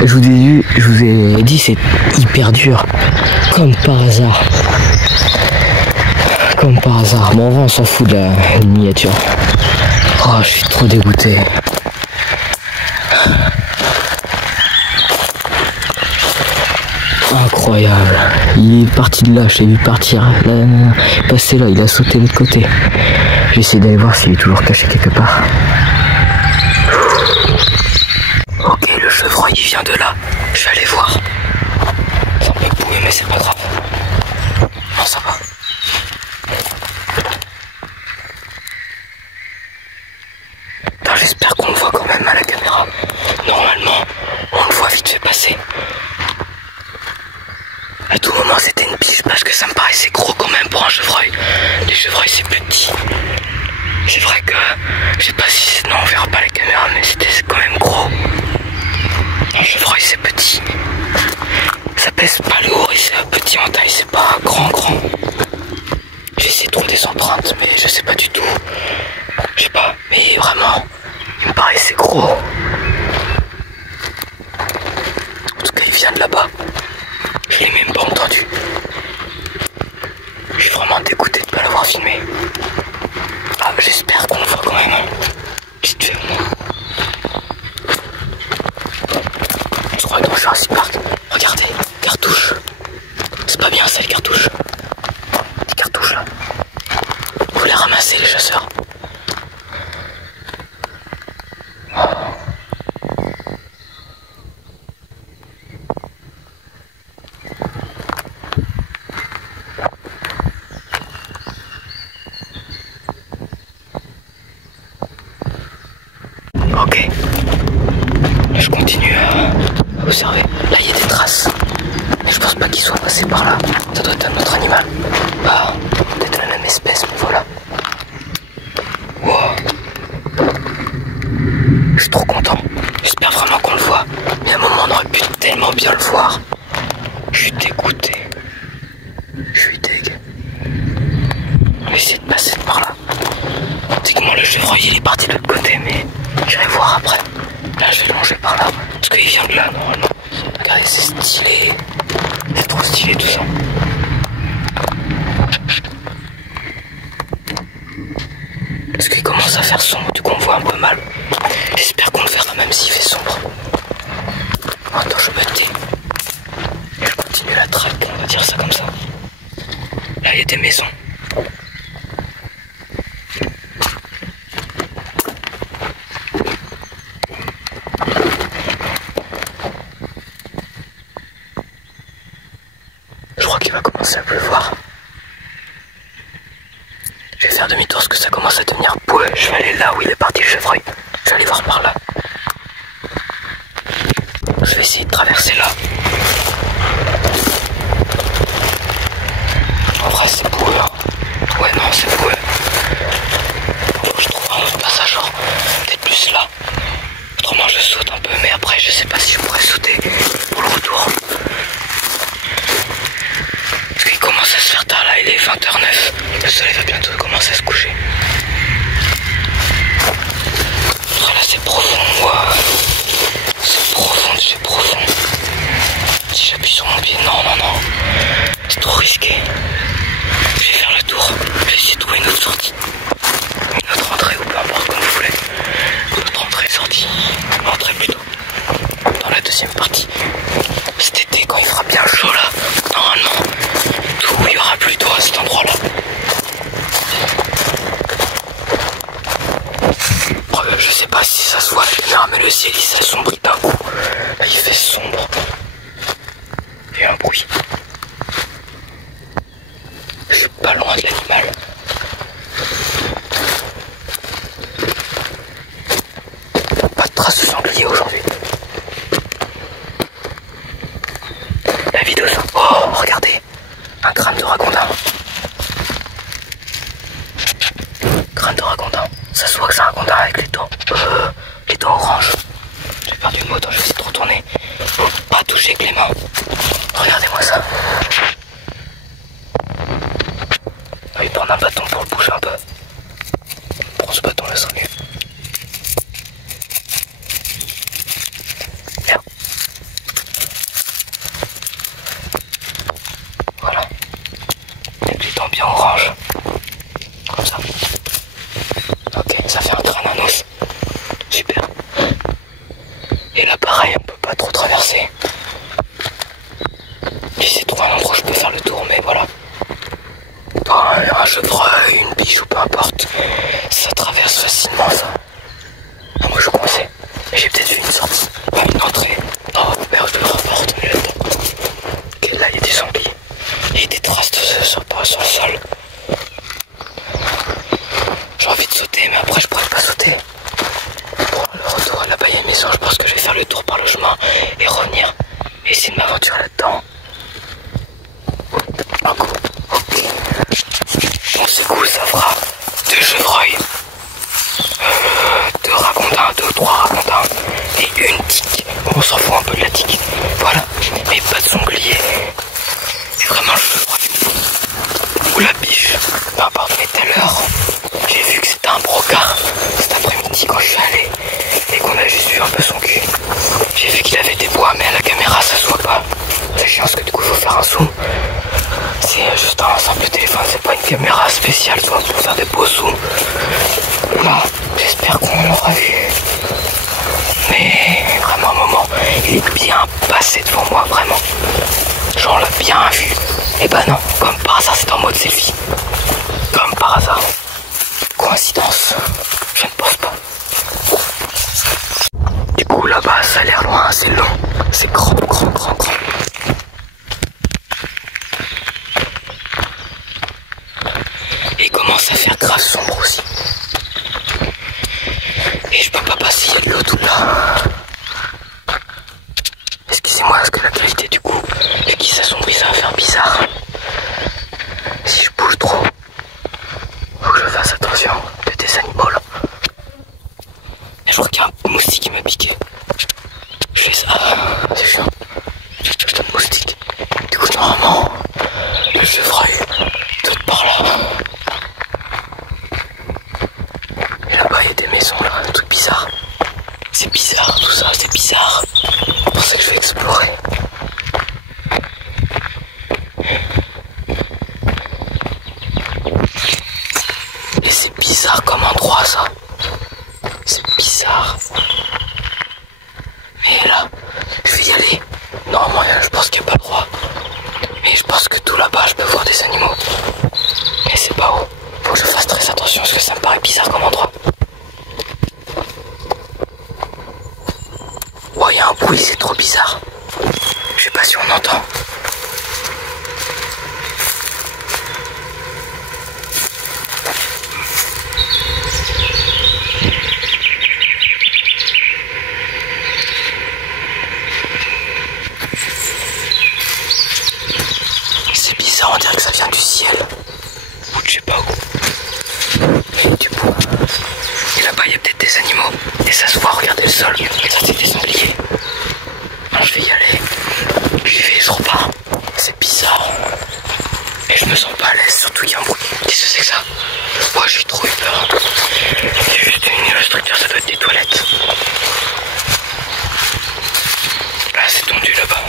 Je vous ai dit, c'est hyper dur. Comme par hasard. Comme par hasard. Bon, en vrai, on s'en fout de la miniature. Oh, je suis trop dégoûté. Incroyable. Il est parti de là, je l'ai vu partir. Là, il est passé là, il a sauté de l'autre côté. J'ai essayé d'aller voir s'il est toujours caché quelque part. Ok, le chevreuil, il vient de là. Je vais aller voir. Ça me fait bouger, mais c'est pas grave. Non, ça va. J'espère qu'on le voit quand même à la caméra. Normalement, on le voit vite fait passer. À tout moment, c'était une pige parce que ça me paraissait gros quand même pour un chevreuil. Les chevreuils, c'est plus petit. C'est vrai que, je sais pas si non, on verra pas la caméra, mais c'était quand même gros. Un chevreuil, c'est petit. Ça pèse pas lourd et c'est petit en taille, c'est pas grand. J'ai essayé de trouver des empreintes, mais je sais pas du tout. Je sais pas, mais vraiment, il me paraissait gros. En tout cas, il vient de là-bas. Je l'ai même pas entendu. Je suis vraiment dégoûté de ne pas l'avoir filmé. Ah, j'espère qu'on le voit quand même. Vite fait, moi. Je crois dans Jurassic Park. Regardez, cartouche. C'est pas bien ça, les cartouches. Les cartouches là. Vous les ramassez, les chasseurs. Ok. Là, je continue à observer. Là, il y a des traces. Mais je pense pas qu'il soit passé par là. Ça doit être un autre animal. Ah, peut-être la même espèce, mais voilà. Wow. Je suis trop content. J'espère vraiment qu'on le voit. Mais à un moment, on aurait pu tellement bien le voir. Je suis dégoûté. Je suis dégoûté. essayer de passer par là. C'est que moi le chevreuil il est parti de l'autre côté, mais j'irai voir après. Là je vais le manger par là, parce qu'il vient de là normalement. Regardez, c'est stylé. C'est trop stylé tout ça. Parce qu'il commence à faire sombre, du coup on voit un peu mal. J'espère qu'on le verra même s'il fait sombre. Attends, je me tais. Et je continue la traque, on va dire ça comme ça. Là il y a des maisons. Je crois qu'il va commencer à pleuvoir. Je vais faire demi-tour parce que ça commence à devenir boueux. Je vais aller là où il est parti le chevreuil. Je vais aller voir par là. Je vais essayer de traverser là. En vrai c'est boueux. Ouais non c'est boueux. Faut que je trouve un autre passage genre peut-être plus là. Autrement je saute un peu mais après je sais pas si je pourrais sauter pour le retour. Parce qu'il commence à se faire tard là, il est 20h09. Le soleil va bientôt commencer à se coucher. Après là c'est profond, wow. C'est profond, c'est profond. Si j'appuie sur mon pied, non. C'est trop risqué. Je vais faire le tour. Je vais essayer de trouver une autre sortie. Une autre entrée ou peu importe comme vous voulez. Une autre entrée, sortie. Entrée plutôt. Dans la deuxième partie. Cet été quand il fera bien chaud là. Normalement, tout il y aura plutôt à cet endroit là. Je sais pas si ça se voit la lumière, mais le ciel il s'assombrit d'un coup. Là il fait sombre. Il y a un bruit. Je suis pas loin de l'animal. Pas de traces de sanglier aujourd'hui. La vidéo ça. Oh regardez. Un crâne de ragondin. Crâne de ragondin. Ça se voit que c'est un ragondin avec les dents oranges. J'ai perdu le mot, donc je vais essayer de retourner. Faut pas toucher avec les mains. Regardez-moi ça. Ah, il prend un bâton pour le bouger un peu. Prends ce bâton là, c'est mieux. Merde. Voilà. Avec les dents bien oranges. Comme ça. Ok, ça fait un crâne à os. Super. Et là pareil, on peut pas trop traverser. J'essaie de trouver un endroit où je peux faire le tour, mais voilà. Un chevreuil, une biche ou peu importe. Ça traverse facilement ça. Ah, moi je suis coincé. J'ai peut-être vu une sortie. Pas une entrée. Oh merde, je me reporte mais là-dedans. Ok, là il y a des sangliers. Il y a des traces sur le sol. J'ai envie de sauter, mais après je pourrais pas sauter. Pour le retour là-bas, il y a une maison. Je pense que je vais faire le tour par le chemin et revenir. Et essayer de m'aventurer là-dedans. Un coup. Ok. Bon, c'est cool, ça fera 2 chevreuils. 2 ragondins, 2 ou 3 ragondins. Et une tique. Bon, on s'en fout un peu de la tique. Voilà. Mais pas de sanglier. Et vraiment le chevreuil. Ou la biche. Peu importe, mais tout à l'heure, j'ai vu que c'était un brocard cet après-midi quand je suis allé et qu'on a juste vu un peu son cul. J'ai vu qu'il avait des bois, mais à la caméra ça se voit pas. C'est chiant parce que du coup il faut faire un zoom. C'est juste un simple téléphone, c'est pas une caméra spéciale soit pour faire des beaux zooms. Là, j'espère qu'on l'aura vu. Mais vraiment un moment, il est bien passé devant moi, vraiment. Genre on l'a bien vu. Et bah non, comme par hasard c'est en mode selfie. Comme par hasard. Coïncidence, je ne pense pas. Du coup là-bas ça a l'air loin, c'est long, c'est grand. Et il commence à faire grave sombre aussi. Et je peux pas passer, il y a de l'eau tout là. Excusez-moi parce que la qualité du coup, vu qu'il s'assombrit ça va faire bizarre. Si je bouge trop, faut que je fasse attention de des animaux là. Et je crois qu'il y a un moustique qui m'a piqué. Je fais ça, c'est chiant. Je donne moustique. Du coup normalement, le chevreuil doit être par là. Et c'est bizarre comme endroit ça. C'est bizarre. Mais là, je vais y aller. Normalement, je pense qu'il n'y a pas le droit. Mais je pense que tout là-bas, je peux voir des animaux. Mais c'est pas haut. Faut que je fasse très attention parce que ça me paraît bizarre comme endroit. Ouais, il y a un bruit, c'est trop bizarre. Je sais pas si on entend. C'est bizarre, on dirait que ça vient du ciel. Ou je sais pas où. Et du coup, et là-bas il y a peut-être des animaux. Et ça se voit, regardez le sol. Ça c'est des sangliers. Alors je vais y aller. J'y vais, je repars. C'est bizarre. Et je me sens pas à l'aise, surtout qu'il y a un bruit. Qu'est-ce que c'est que ça? Moi j'ai trop eu peur. C'est juste une structure, ça doit être des toilettes. Là c'est tendu là-bas.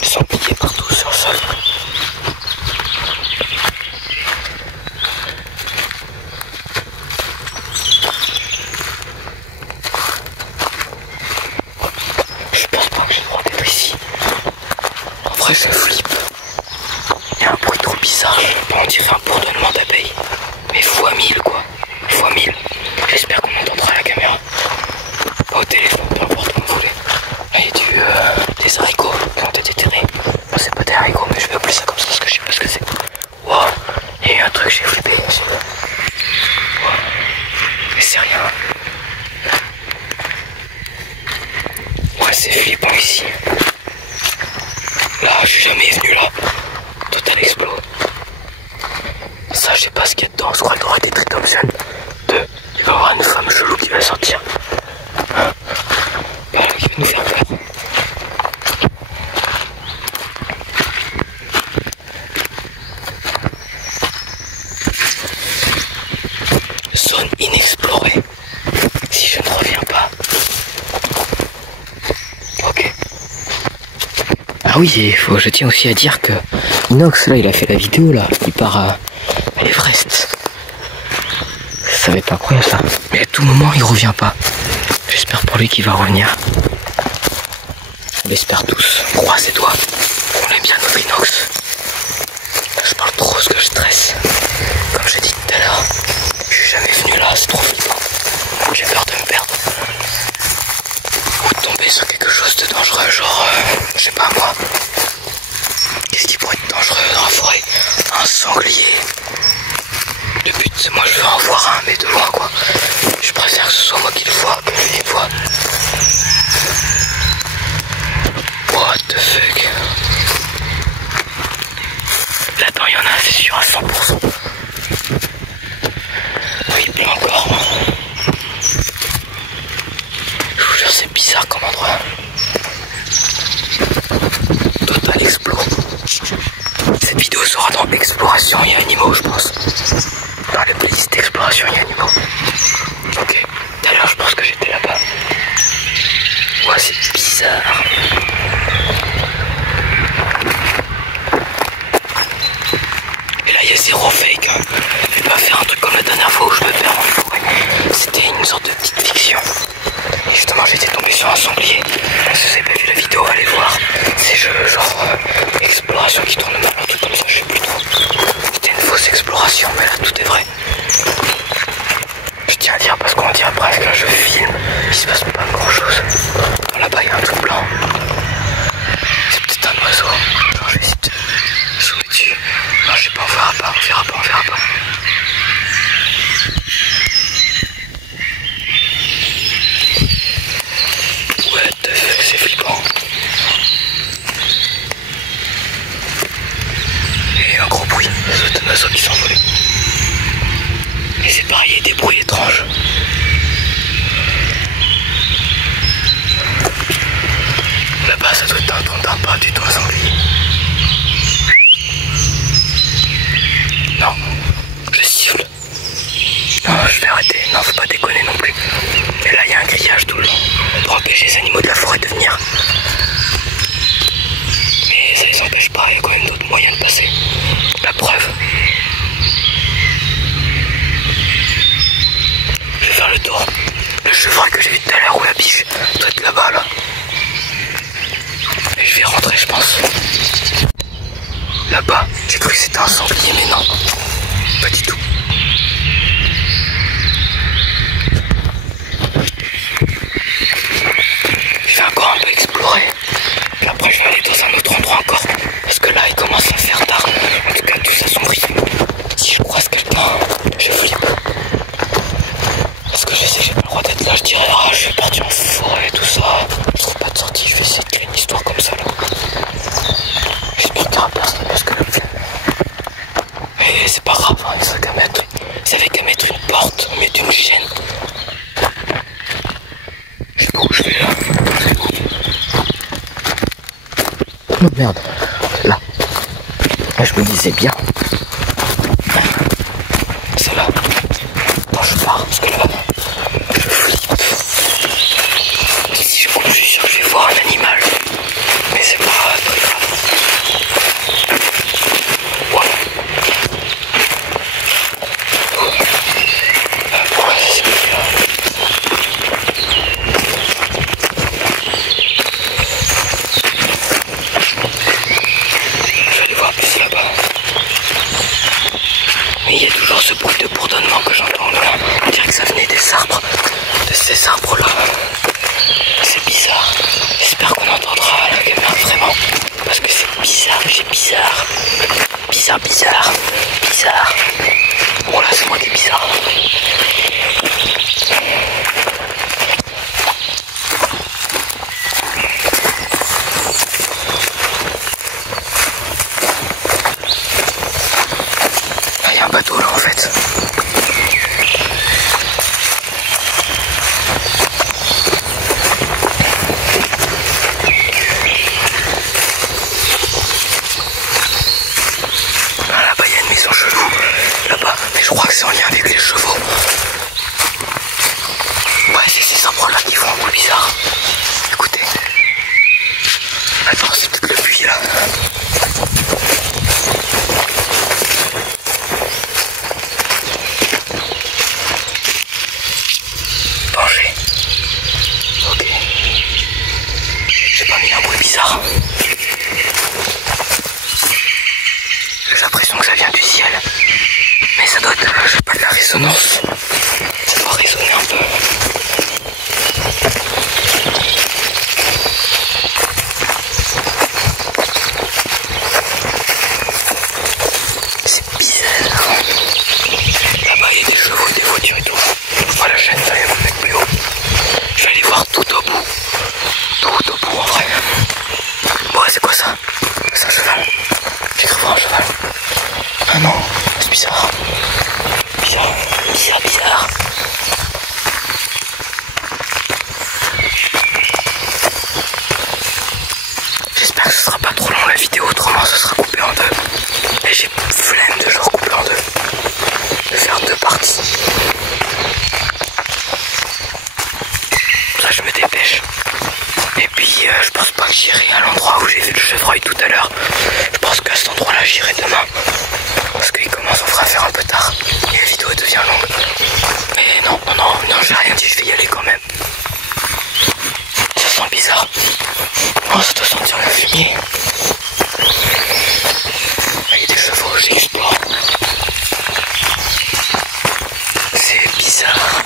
Des sangliers partout sur le sol. Je flippe. Il y a un bruit trop bizarre. On dirait un bourdonnement d'abeilles. Mais fois 1000 quoi. Fois 1000. J'espère qu'on entendra la caméra. Au téléphone, peu importe où vous voulez. Là il y a des haricots qui ont été terrés. Bon, c'est pas des haricots mais je vais appeler ça comme ça parce que je sais pas ce que c'est. Wow. Il y a eu un truc, j'ai flippé. Wow. Mais c'est rien. Ouais c'est flippant ici. Là, je suis jamais venu là. Total explo. Ça, je sais pas ce qu'il y a dedans. Je crois qu'il y aura des trucs comme ça. Il va y avoir une femme chelou qui va sortir. Voilà, qui va nous faire peur. Zone inexplorée. Si je ne reviens pas. Ok. Ah oui, je tiens aussi à dire que Inox, là, il a fait la vidéo, là. Il part à l'Everest. Ça va être incroyable, ça. Mais à tout moment, il revient pas. J'espère pour lui qu'il va revenir. On l'espère tous. On croise ses doigts. On aime bien notre Inox. Je parle trop parce que je stresse. Comme j'ai dit tout à l'heure, je suis jamais venu là, c'est trop flippant. J'ai peur de me perdre. Ou de tomber sur quelque chose de dangereux, genre, je sais pas moi. Qu'est-ce qui pourrait être dangereux dans la forêt? Un sanglier. Le but, c'est moi je veux en voir un, mais de loin quoi. Je préfère que ce soit moi qui le vois que lui le voit. What the fuck? Là-dedans il y en a, c'est sûr à 100%. Oui, il pleut encore. Je vous jure, c'est bizarre comme endroit. Total explo. Cette vidéo sera dans exploration et animaux, je pense. Dans les playlists d'exploration et animaux. Ok. Tout à l'heure, je pense que j'étais là-bas. Ouais, c'est bizarre. Et là, il y a zéro fake. Hein. Je vais pas faire un truc comme la dernière fois où je me perds en forêt. C'était une sorte de petite fiction. Et justement, j'étais tombé sur un sanglier. Si vous avez pas vu la vidéo, allez voir. C'est genre exploration qui tourne mal, un truc comme ça, je sais plus trop. C'était une fausse exploration, mais là, tout est vrai. Je tiens à dire parce qu'on dirait presque là, je filme. Il se passe pas grand chose. Là-bas, il y a un truc blanc. C'est peut-être un oiseau. Genre, je vais essayer de zoomer dessus. Non, je sais pas, on verra pas, on verra pas, on verra pas. What the fuck, c'est flippant. Et un gros bruit, c'est un oiseau qui s'envole. Et c'est pareil, il y a des bruits étranges. Là-bas, ça doit être un tondin, pas du tout un sanglier. Non, je siffle. Non, je fais Non, faut pas déconner non plus. Et là, il y a un grillage tout le long pour empêcher les animaux de la forêt de venir. Mais ça les empêche pas, il y a quand même d'autres moyens de passer. La preuve. Je vais faire le tour. Le chevreuil que j'ai vu tout à l'heure, ou la biche, doit être là-bas, là. Et je vais rentrer, je pense. Là-bas, j'ai cru que c'était un sanglier, mais non. Pas du tout. Je vais encore un peu explorer. Et après, je vais aller dans un autre endroit encore. Parce que là, il commence à faire tard. En tout cas, tout s'assombrit. Si je croise quelqu'un, je flippe. Parce que je sais que j'ai pas le droit d'être là. Je dirais, ah, je suis parti en forêt, tout ça. Je trouve pas de sortie. Je vais essayer de créer une histoire comme ça, là. J'espère qu'il y aura personne parce que le film. Mais c'est pas grave, hein, ils avaient qu'à mettre une porte, mettre une chaîne. Je sais pas où je vais là. Oh merde, là. Là je me disais bien. C'est là. Attends, je pars parce que là, je flippe. Si je coupe, je suis sûr que je vais voir un animal. Mais c'est pas très grave. Mais il y a toujours ce bruit de bourdonnement que j'entends au loin. On dirait que ça venait des arbres, de ces arbres-là. C'est bizarre. J'espère qu'on entendra la caméra vraiment. Parce que c'est bizarre, j'ai bizarre. Bizarre, bizarre, bizarre. Bon là, c'est moi qui est bizarre. Il y a un bateau là en fait. Ah, là-bas il y a une maison chelou. Là-bas, mais je crois que c'est en lien avec les chevaux. Ouais, c'est ces arbres là qui font un bruit bizarre. Écoutez. Attends, c'est peut-être le puits là. Danger. Ok. J'ai pas mis un bruit bizarre. J'ai l'impression que ça vient du ciel. Mais ça doit être, je sais pas, de la résonance. Ça doit résonner un peu. C'est bizarre. Là-bas, il y a des chevaux, des voitures et tout. Voilà, la chaîne, ça vient me mettre plus haut. Je vais aller voir tout au bout. Tout au bout, en vrai. Bon, c'est quoi ça? C'est un cheval. J'ai cru voir un cheval. Ah non, c'est bizarre. Bizarre, bizarre, bizarre. J'espère que ce sera pas trop long la vidéo, autrement ce sera coupé en deux. Et j'ai flemme de le recouper en deux. De faire deux parties. Là je me dépêche. Et puis je pense pas que j'irai à l'endroit où j'ai vu le chevreuil tout à l'heure. Je pense qu'à cet endroit là j'irai demain. Parce qu'il commence à faire un peu tard. Et la vidéo devient longue. Mais non, j'ai rien dit, je vais y aller quand même. Ça sent bizarre. Oh, ça doit sentir le fumier. Il y a des chevaux, j'explore. C'est bizarre.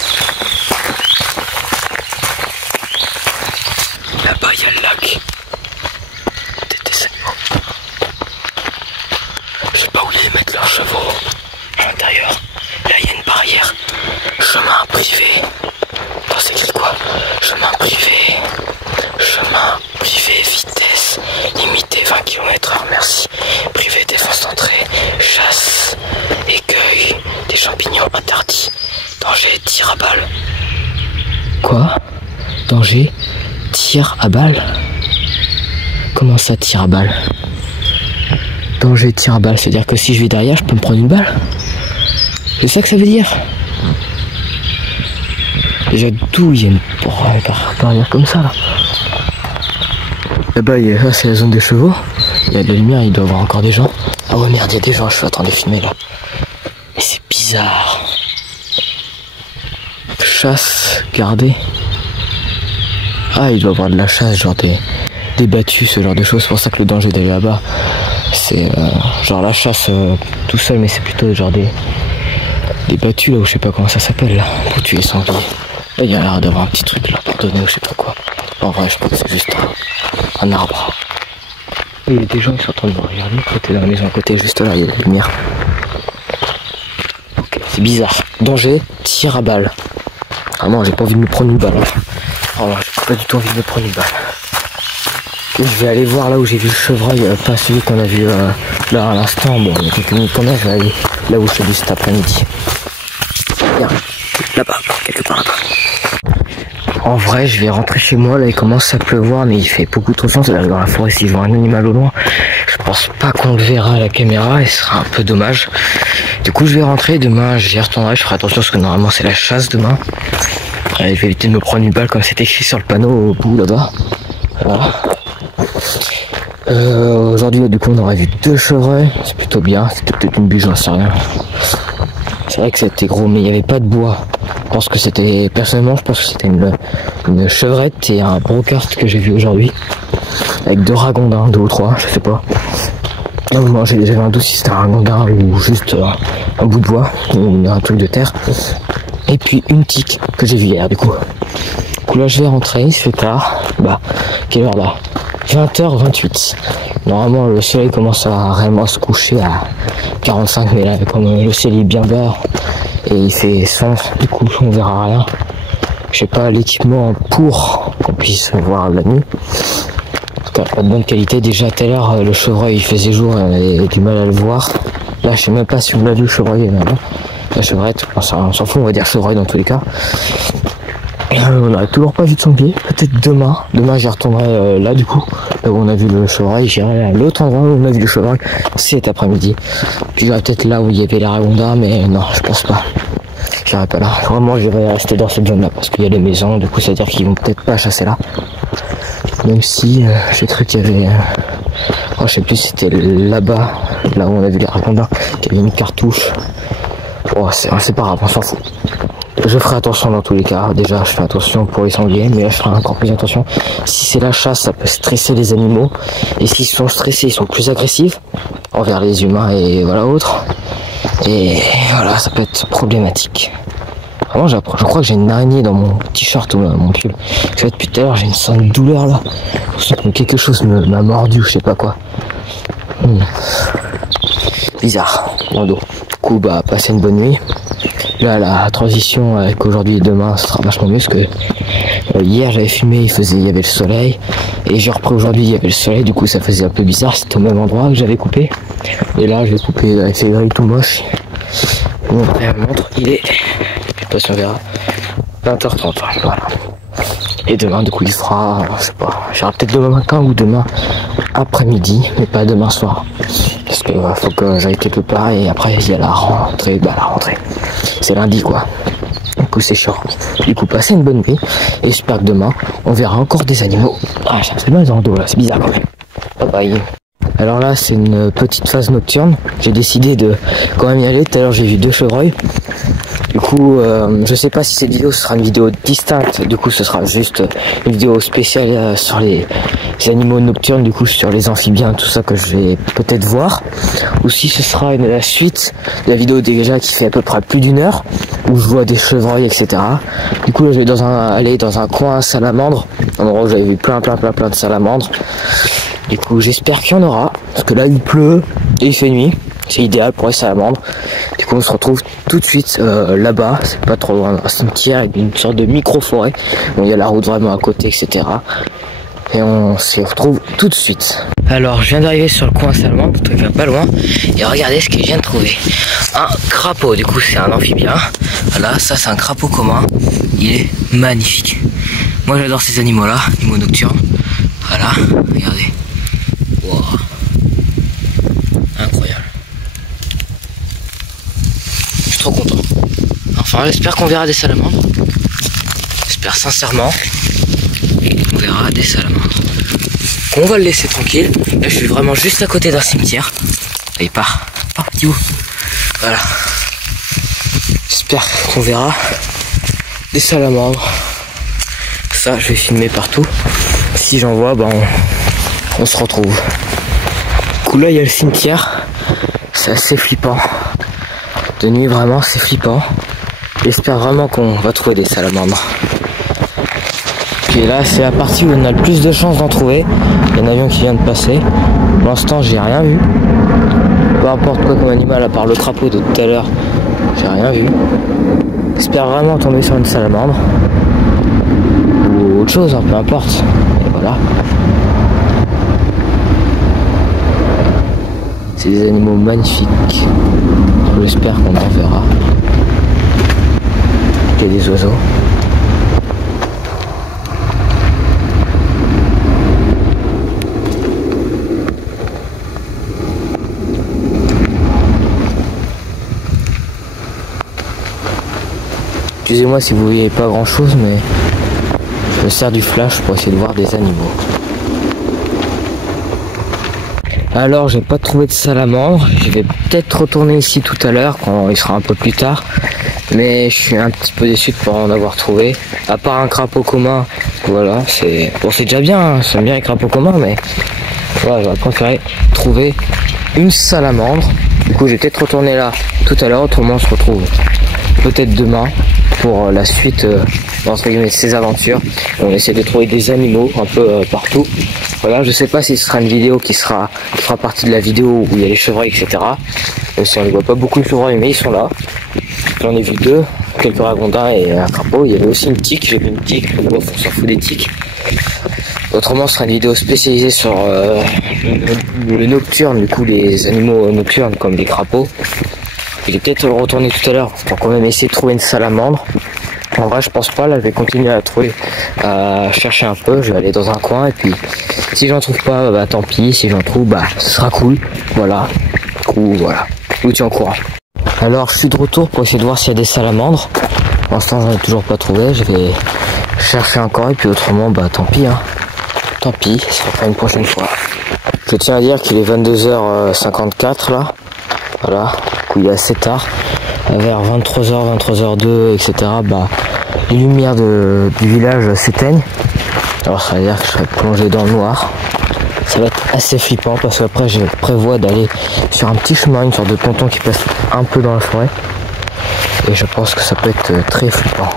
Là-bas, il y a le lac. Des animaux. Je sais pas où ils mettent leurs chevaux. À l'intérieur. Là, il y a une barrière. Chemin privé. Attends, c'est écrit quoi? Chemin privé. Chemin privé, vitesse limitée 20 km/h, merci. Privé, défense d'entrée, chasse, écueil, des champignons interdits. Danger, tir à balle. Quoi? Danger, tir à balle? Comment ça, tir à balle? Danger, tir à balle, c'est-à-dire que si je vais derrière, je peux me prendre une balle? C'est ça que ça veut dire? Déjà d'où ils viennent pour partir comme ça là. Là-bas, c'est la zone des chevaux. Il y a de la lumière, il doit y avoir encore des gens. Ah ouais merde, il y a des gens, je suis en train de filmer là. Mais c'est bizarre. Chasse, garder. Ah, il doit y avoir de la chasse, genre des battus, ce genre de choses. C'est pour ça que le danger d'aller là-bas, c'est genre la chasse tout seul, mais c'est plutôt genre des battus là, où je sais pas comment ça s'appelle là, pour tuer les sangliers. Là, il y a l'air d'avoir un petit truc là pour donner ou je sais pas quoi. En vrai, je pense que c'est juste un arbre. Et il y a des gens qui sont en train de me regarder, côté de la maison à côté, juste là, il y a la lumière. Ok, c'est bizarre. Danger, tir à balle. Ah non, j'ai pas envie de me prendre une balle. Oh non, j'ai pas du tout envie de me prendre une balle. Je vais aller voir là où j'ai vu le chevreuil, pas celui qu'on a vu là à l'instant. Bon, il y a quelques minutes qu'on a, je vais aller là où je suis cet après-midi. Bien, là-bas, quelque part là-bas. En vrai, je vais rentrer chez moi, là il commence à pleuvoir, mais il fait beaucoup trop sombre, là dans la forêt, si je vois un animal au loin, je pense pas qu'on le verra à la caméra et ce sera un peu dommage. Du coup, je vais rentrer, demain j'y retournerai, je ferai attention parce que normalement c'est la chasse demain. Je vais éviter de me prendre une balle comme c'est écrit sur le panneau au bout là-bas. Voilà. Aujourd'hui, du coup, on aurait vu 2 chevreuils, c'est plutôt bien, c'était peut-être une bûche, j'en sais rien. C'est vrai que c'était gros, mais il n'y avait pas de bois. Je pense que c'était, personnellement, je pense que c'était une chevrette et un brocart que j'ai vu aujourd'hui. Avec 2 ragondins, 2 ou 3, je sais pas. Non, moi j'avais un doute si c'était un ragondin ou juste un bout de bois, ou un truc de terre. Et puis une tique que j'ai vu hier, du coup. Du coup là je vais rentrer, il se fait tard. Bah, quelle heure là? 20h28. Normalement le soleil commence à réellement se coucher à 45, mais là comme le ciel est bien bas et il fait sombre, du coup on verra rien. Je sais pas l'équipement pour qu'on puisse voir la nuit. En tout cas pas de bonne qualité. Déjà tout à l'heure le chevreuil il faisait jour et on avait du mal à le voir. Là je sais même pas si on l'a vu le chevreuil là-bas. La chevrette, on s'en fout, on va dire chevreuil dans tous les cas. On n'aurait toujours pas vu de son pied, peut-être demain. Demain j'y retournerai là du coup, là où on a vu le chevreuil, j'irai à l'autre endroit où on a vu le chevreuil cet après-midi. Puis j'irai peut-être là où il y avait les ragondins, mais non, je pense pas. J'irai pas là, vraiment j'irai rester dans cette zone là, parce qu'il y a des maisons, du coup ça veut dire qu'ils vont peut-être pas chasser là. Même si j'ai cru qu'il y avait, oh, je sais plus si c'était là-bas, là où on a vu les ragondins, qu'il y avait une cartouche. Oh, c'est pas grave, on s'en fout. Je ferai attention dans tous les cas. Déjà, je fais attention pour les sangliers, mais là, je ferai encore plus attention. Si c'est la chasse, ça peut stresser les animaux. Et s'ils sont stressés, ils sont plus agressifs envers les humains et voilà autres. Et voilà, ça peut être problématique. Vraiment, je crois que j'ai une araignée dans mon t-shirt ou mon pull. Parce que depuis tout à l'heure, j'ai une sorte de douleur là. Je sens que quelque chose m'a mordu, je sais pas quoi. Bizarre, dans le dos. Du coup, bah, passez une bonne nuit. Là, la transition avec aujourd'hui et demain, ça sera vachement mieux parce que hier j'avais filmé, il y avait le soleil, et j'ai repris aujourd'hui, il y avait le soleil, du coup ça faisait un peu bizarre, c'était au même endroit que j'avais coupé. Et là, je vais couper avec ces grilles tout moche. Bon, la montre, il est, je sais pas si on verra, 20h30, voilà. Et demain, du coup, il fera, je sais pas, j'irai peut-être demain matin ou demain après-midi, mais pas demain soir. Parce que faut que j'aille quelque part et après il y a la rentrée, bah la rentrée. C'est lundi quoi. Du coup c'est chiant. Du coup passez une bonne nuit et j'espère que demain on verra encore des animaux. Ah j'ai absolument dans le dos là, c'est bizarre quand même. Bye bye. Alors là c'est une petite phase nocturne. J'ai décidé de quand même y aller. Tout à l'heure j'ai vu 2 chevreuils. Du coup je sais pas si cette vidéo sera une vidéo distincte. Du coup ce sera juste une vidéo spéciale sur les animaux nocturnes, du coup sur les amphibiens, tout ça que je vais peut-être voir. Ou si ce sera la suite de la vidéo déjà qui fait à peu près plus d'1 heure, où je vois des chevreuils etc. Du coup là, je vais aller dans un coin à salamandre, un endroit où j'avais vu plein de salamandres. Du coup j'espère qu'il y en aura, parce que là il pleut et il fait nuit. C'est idéal pour les salamandres. Du coup on se retrouve tout de suite là-bas, c'est pas trop loin, un cimetière avec une sorte de micro-forêt. Bon, il y a la route vraiment à côté, etc. Et on s'y retrouve tout de suite. Alors je viens d'arriver sur le coin salamandre, il vient pas loin. Et regardez ce que je viens de trouver. Un crapaud, du coup c'est un amphibien. Voilà, ça c'est un crapaud commun. Il est magnifique. Moi j'adore ces animaux là, animaux nocturnes. Voilà, regardez. Wow. Incroyable. Je suis trop content. Enfin j'espère qu'on verra des salamandres. J'espère sincèrement qu'on verra des salamandres. On va le laisser tranquille. Là je suis vraiment juste à côté d'un cimetière. Et il part. Oh, petit bout. Voilà. J'espère qu'on verra des salamandres. Ça je vais filmer partout. Si j'en vois, ben on se retrouve. Du coup là il y a le cimetière. C'est assez flippant. De nuit vraiment c'est flippant. J'espère vraiment qu'on va trouver des salamandres. Et là c'est la partie où on a le plus de chances d'en trouver. Il y a un avion qui vient de passer. Pour l'instant j'ai rien vu. Peu importe quoi comme animal à part le crapaud de tout à l'heure, j'ai rien vu. J'espère vraiment tomber sur une salamandre. Ou autre chose, hein, peu importe. Et voilà. C'est des animaux magnifiques. J'espère qu'on en verra. Il y a des oiseaux. Excusez-moi si vous voyez pas grand chose, mais je me sers du flash pour essayer de voir des animaux. Alors j'ai pas trouvé de salamandre. Je vais peut-être retourner ici tout à l'heure quand il sera un peu plus tard. Mais je suis un petit peu déçu de pas en avoir trouvé. À part un crapaud commun, voilà, c'est déjà bien, hein. J'aime bien les crapauds communs, mais voilà, j'aurais préféré trouver une salamandre. Du coup, je vais peut-être retourner là tout à l'heure, autrement on se retrouve peut-être demain pour la suite entre guillemets de ces aventures. On essaie de trouver des animaux un peu partout. Voilà, je sais pas si ce sera une vidéo qui fera partie de la vidéo où il y a les chevreuils, etc. Si on ne voit pas beaucoup de chevreuils, mais ils sont là. J'en ai vu deux, quelques ragondins et un crapaud. Il y avait aussi une tique, j'ai vu une tique, on s'en fout des tiques. Autrement, ce sera une vidéo spécialisée sur le nocturne, du coup les animaux nocturnes comme les crapauds. Je vais peut-être retourner tout à l'heure pour quand même essayer de trouver une salamandre. En vrai je pense pas, là je vais continuer à trouver, à chercher un peu, je vais aller dans un coin et puis si j'en trouve pas, bah tant pis, si j'en trouve, bah ce sera cool, voilà. Ou voilà, je vous tiens au courant. Alors je suis de retour pour essayer de voir s'il y a des salamandres. Pour l'instant j'en ai toujours pas trouvé, je vais chercher encore et puis autrement bah tant pis hein. Tant pis, ça fera une prochaine fois. Je tiens à dire qu'il est 22h54 là. Voilà, du coup il est assez tard. Vers 23h, 23h02, etc. bah les lumières du village s'éteignent. Alors ça veut dire que je serai plongé dans le noir. Ça va être assez flippant parce qu'après je prévois d'aller sur un petit chemin, une sorte de ponton qui passe un peu dans la forêt. Et je pense que ça peut être très flippant.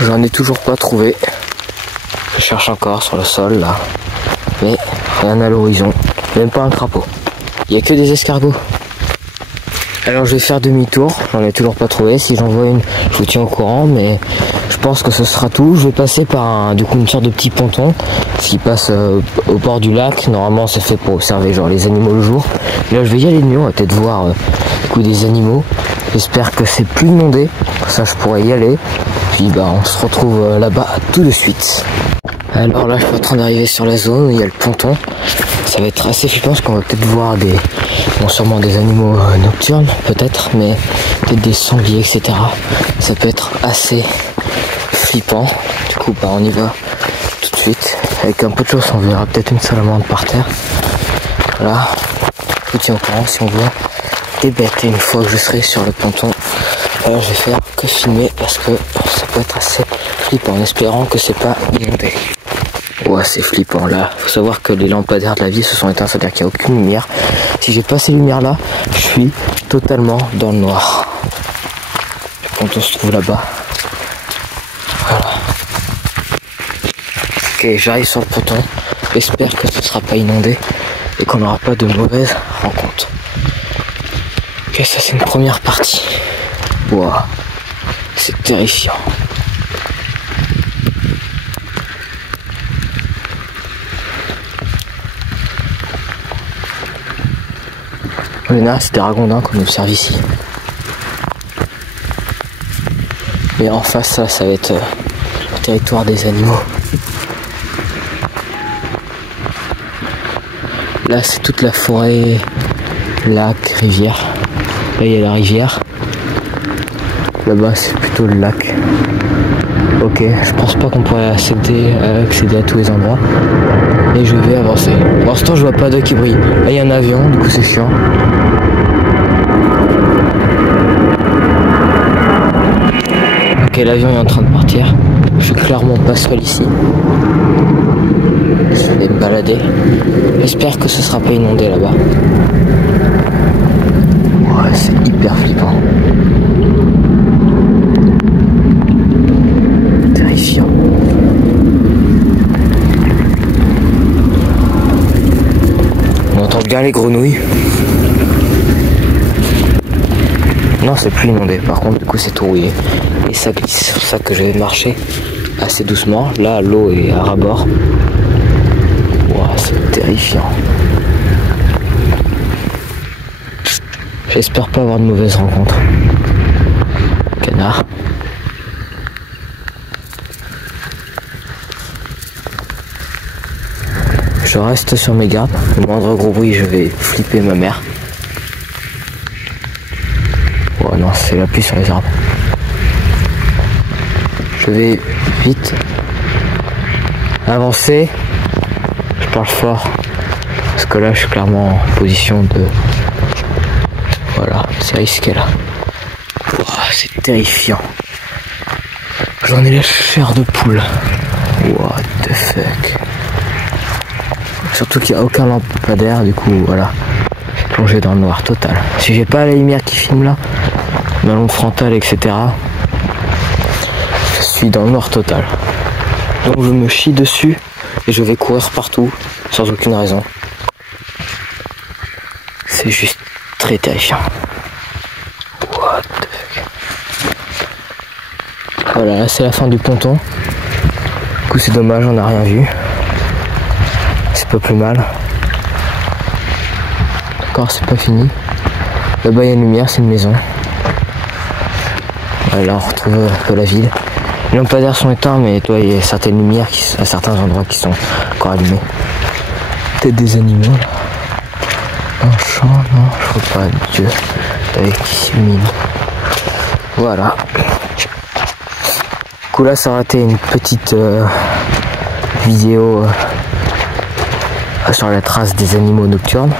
J'en ai toujours pas trouvé. Je cherche encore sur le sol là. Mais rien à l'horizon. Même pas un crapaud. Il n'y a que des escargots. Alors je vais faire demi-tour, j'en ai toujours pas trouvé. Si j'en vois une, je vous tiens au courant, mais je pense que ce sera tout. Je vais passer par une sorte de petit ponton, ce qui passe au bord du lac. Normalement c'est fait pour observer genre les animaux le jour. Et là je vais y aller de nuit, on va peut-être voir du coup des animaux. J'espère que c'est plus inondé, ça je pourrais y aller. Puis bah on se retrouve là-bas tout de suite. Alors là je suis en train d'arriver sur la zone où il y a le ponton. Ça va être assez flippant parce qu'on va peut-être voir sûrement des animaux nocturnes peut-être, mais peut-être des sangliers, etc. Ça peut être assez flippant. Du coup bah on y va tout de suite. Avec un peu de chance on verra peut-être une salamandre par terre. Voilà. Je vous tiens au courant si on voit des bêtes. Et une fois que je serai sur le ponton, je vais faire que filmer parce que ça peut être assez flippant en espérant que c'est pas inondé. Ouais, c'est flippant là. Faut savoir que les lampadaires de la ville se sont éteints, c'est-à-dire qu'il n'y a aucune lumière. Si j'ai pas ces lumières là, je suis totalement dans le noir. Le ponton se trouve là-bas. Voilà. Ok, j'arrive sur le ponton. J'espère que ce ne sera pas inondé et qu'on n'aura pas de mauvaises rencontres. Ok, ça c'est une première partie. Wow, c'est terrifiant. En général, c'est des ragondins qu'on observe ici. Et en face, ça va être le territoire des animaux. Là, c'est toute la forêt, lac, rivière. Là, il y a la rivière. Là-bas, c'est plutôt le lac. Ok, je pense pas qu'on pourrait accéder à tous les endroits. Et je vais avancer. Pour l'instant, je vois pas d'œil qui brille. Là, il y a un avion, du coup, c'est chiant. Ok, l'avion est en train de partir. Je suis clairement pas seul ici. Je vais me balader. J'espère que ce sera pas inondé là-bas. Ouais, c'est hyper flippant. Terrifiant. On entend bien les grenouilles. Non, c'est plus inondé. Par contre, du coup, c'est tout rouillé. Et ça glisse. C'est pour ça que je vais marcher assez doucement. Là, l'eau est à ras-bord. Wow, c'est terrifiant. J'espère pas avoir de mauvaises rencontres. Canard. Je reste sur mes gardes. Le moindre gros bruit, je vais flipper ma mère. Oh non, c'est la pluie sur les arbres. Je vais vite avancer. Je parle fort parce que là, je suis clairement en position de... Voilà, c'est risqué là. Oh, c'est terrifiant. J'en ai la chair de poule. What the fuck. Surtout qu'il n'y a aucun lampadaire, du coup, voilà. Je suis plongé dans le noir total. Si j'ai pas la lumière qui filme là, dans l'ombre frontale, etc., je suis dans le noir total. Donc je me chie dessus et je vais courir partout, sans aucune raison. C'est juste très terrifiant. What the fuck. Voilà, là c'est la fin du ponton. Du coup c'est dommage, on n'a rien vu. C'est pas plus mal. D'accord, c'est pas fini. Là-bas il y a une lumière, c'est une maison. Là on retrouve un peu la ville. Les lampadaires sont éteints, mais toi il y a certaines lumières à certains endroits qui sont encore allumées. Peut-être des animaux là. Un champ, non, je vois pas, Dieu, avec qui s'illumine. Voilà. Du coup là ça aurait été une petite vidéo sur la trace des animaux nocturnes.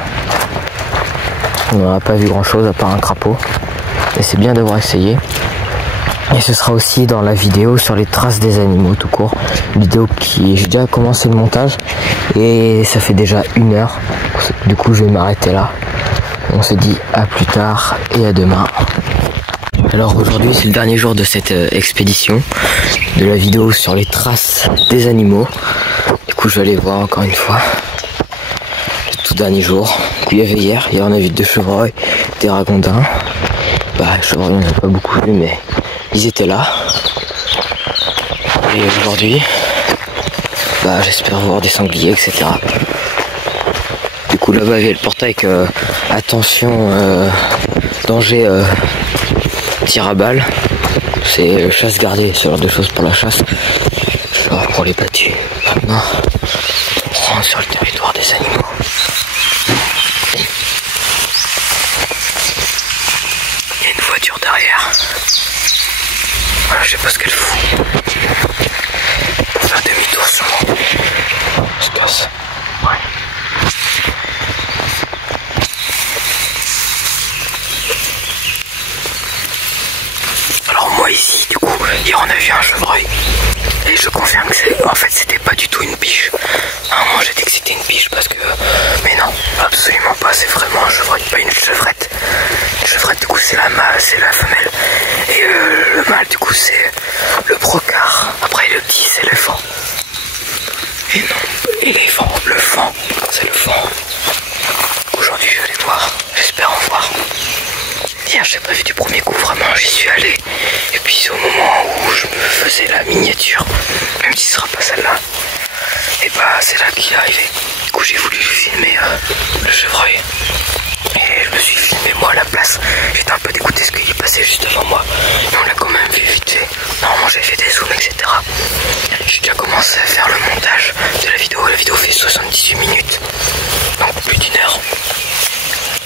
On n'aura pas vu grand chose à part un crapaud. Et c'est bien d'avoir essayé. Et ce sera aussi dans la vidéo sur les traces des animaux tout court. Vidéo qui... J'ai déjà commencé le montage. Et ça fait déjà 1 heure. Du coup je vais m'arrêter là. On se dit à plus tard et à demain. Alors aujourd'hui c'est le dernier jour de cette expédition. De la vidéo sur les traces des animaux. Du coup je vais aller voir encore une fois. Tout dernier jour. Du coup il y avait hier on a vu 2 chevreuils, des ragondins. Bah les chevreuils on n'a pas beaucoup vu mais ils étaient là. Et aujourd'hui, bah j'espère voir des sangliers, etc. Du coup là-bas il y a le portail avec attention, danger, tir à balle. C'est chasse gardée, ce genre de choses pour la chasse. Pour les battus. Maintenant, on rentre sur le territoire des animaux. Il y a une voiture derrière. Voilà, je sais pas ce qu'elle fout. Pour faire demi-tour sur moi. On se casse. Ouais. Alors moi ici, du coup, hier on a vu un chevreuil. Et je confirme que en fait c'était pas du tout une biche. À un moment j'ai dit que c'était une biche parce que... Mais non, absolument pas, c'est vraiment un chevreuil, pas une chevrette. Une chevrette du coup c'est la mâle, c'est la femelle. Et le mâle du coup c'est le brocard. Après le petit c'est l'éléphant. Et non, éléphant, le fan, c'est le fan. Aujourd'hui je vais les voir, j'espère en voir. Hier j'ai pas vu du premier coup, vraiment j'y suis allé. Et puis c'est au moment où je me faisais la miniature, même si ce sera pas celle-là. Et bah c'est là qu'il est arrivé. Du coup j'ai voulu lui filmer le chevreuil. Et je me suis filmé moi à la place. J'étais un peu dégoûté parce qu'il est passé juste devant moi. Mais on l'a quand même vu vite fait. Normalement j'ai fait des zooms, etc. J'ai déjà commencé à faire le montage de la vidéo. La vidéo fait 78 minutes. Donc plus d'1 heure.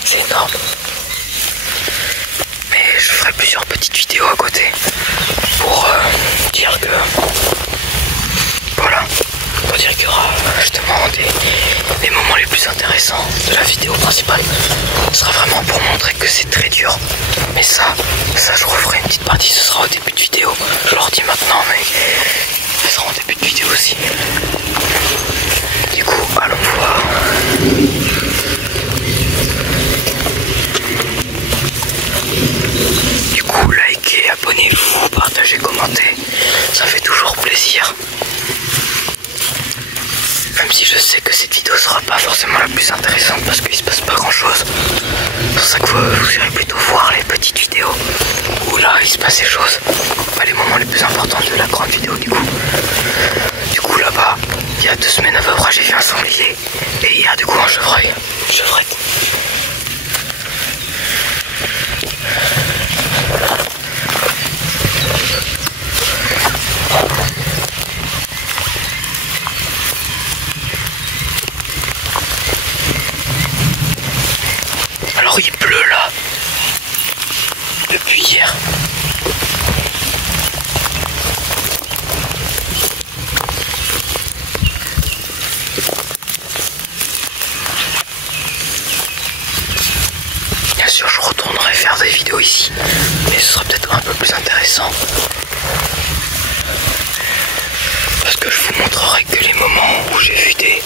C'est énorme. Mais je ferai plusieurs petites vidéos à côté pour dire que moments les plus intéressants de la vidéo principale. Ce sera vraiment pour montrer que c'est très dur. Mais ça je referai une petite partie, ce sera au début de vidéo. Je leur dis maintenant, mais ce sera en début de vidéo aussi. Du coup, allons voir. Du coup, likez, abonnez-vous, partagez, commentez. Ça fait toujours plaisir. Même si je sais que cette vidéo sera pas forcément la plus intéressante parce qu'il se passe pas grand chose. C'est pour ça que vous irez plutôt voir les petites vidéos où là il se passe des choses. Pas les moments les plus importants de la grande vidéo du coup. Du coup là-bas, il y a 2 semaines à peu près j'ai vu un sanglier. Et hier du coup un chevreuil. Une chevrette. Alors il pleut là, depuis hier. Bien sûr je retournerai faire des vidéos ici, mais ce sera peut-être un peu plus intéressant. Parce que je vous montrerai que les moments où j'ai vu des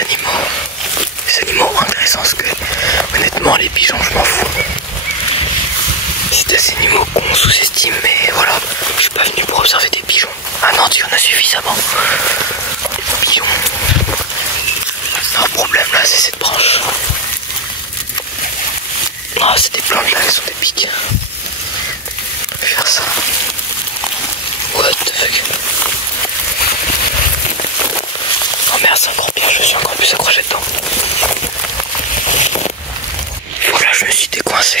animaux. Des animaux intéressants, parce que honnêtement les pigeons je m'en fous. C'est des animaux qu'on sous-estime, mais voilà, je suis pas venu pour observer des pigeons. Ah non, tu en as suffisamment. Les pigeons. Un problème là, c'est cette branche. Ah, c'est des plantes là, elles sont des pics. Je vais faire ça. What the fuck. Oh merde, c'est encore pire, je suis encore plus accroché dedans. Voilà, je me suis décoincé.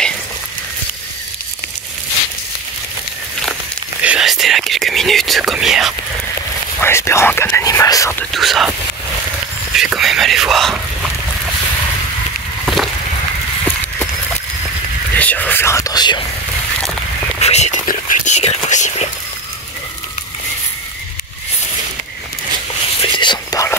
Je vais rester là quelques minutes, comme hier, en espérant qu'un animal sorte de tout ça. Je vais quand même aller voir. Bien sûr, faut faire attention. Faut essayer d'être le plus discret possible. Je vais descendre par là.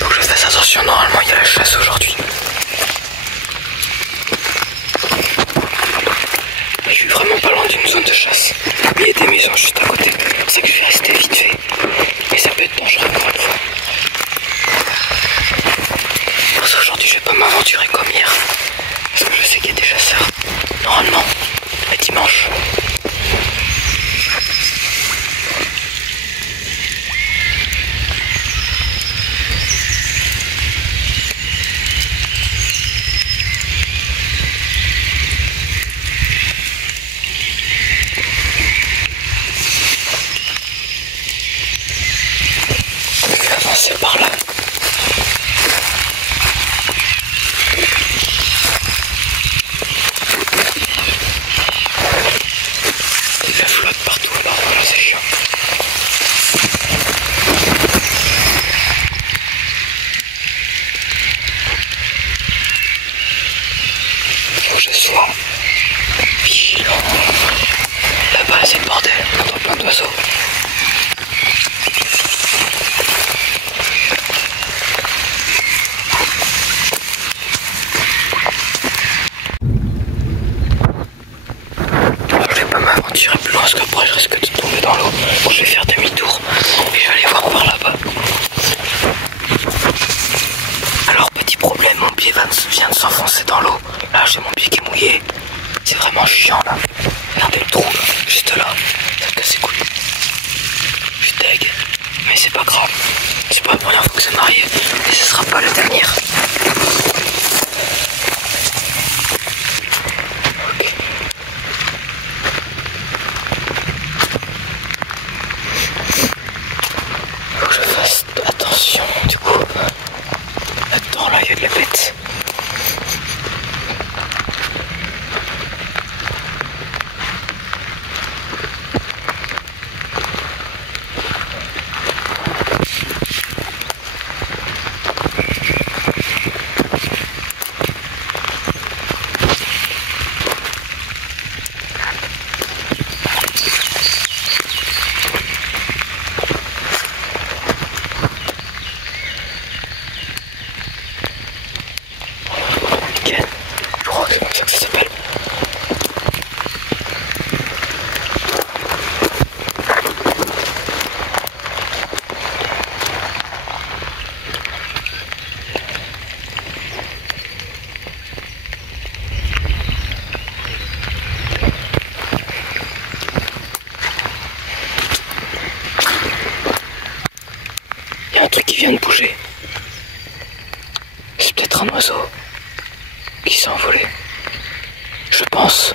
Faut que je fasse attention, normalement il y a la chasse aujourd'hui. Je suis vraiment pas loin d'une zone de chasse. Il y a des maisons juste à côté. C'est que je vais rester vite fait. Mais ça peut être dangereux encore une fois. Pour ça aujourd'hui je vais pas m'aventurer comme hier. Parce que je sais qu'il y a des chasseurs. Normalement, le dimanche. C'est par là. Il y a la flotte partout là, voilà, c'est chiant. Faut que je sois vigilant. Là-bas c'est le bordel, on entend plein d'oiseaux. J'irai plus loin parce qu'après je risque de tomber dans l'eau. Bon, je vais faire demi-tour et je vais aller voir par là-bas. Alors petit problème, mon pied vient de s'enfoncer dans l'eau. Là j'ai mon pied qui est mouillé. C'est vraiment chiant là. Regardez le trou là, juste là. Ça casse les couilles. Je suis deg. Mais c'est pas grave. C'est pas la première fois que ça m'arrive. Et ce sera pas la dernière. Attention, du coup, là-dedans, là, il y a de la bête. bouger. C'est peut-être un oiseau qui s'est envolé. Je pense.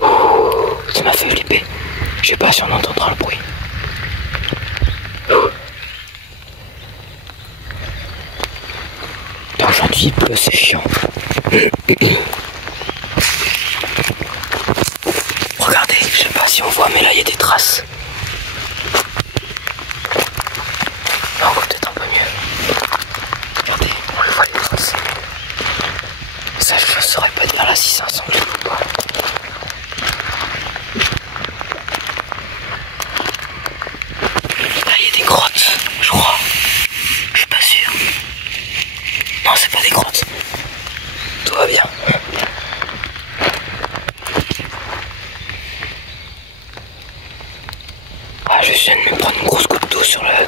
Ouh, ça m'a fait flipper. Je sais pas si on entendra le bruit. Aujourd'hui il pleut, c'est chiant. Regardez, je sais pas si on voit, mais là il y a des traces. Là on voit peut-être un peu mieux. Regardez, on le voit les traces. Ça je ne saurais pas dire là si c'est un sanglier ou pas. Là il y a des grottes, je crois. Je suis pas sûr. Non, c'est pas des grottes. Tout va bien. Ah, je viens de me prendre une grosse goutte d'eau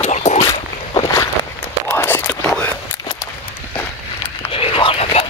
dans le cou. Ouais, c'est tout boueux. Je vais voir là-bas.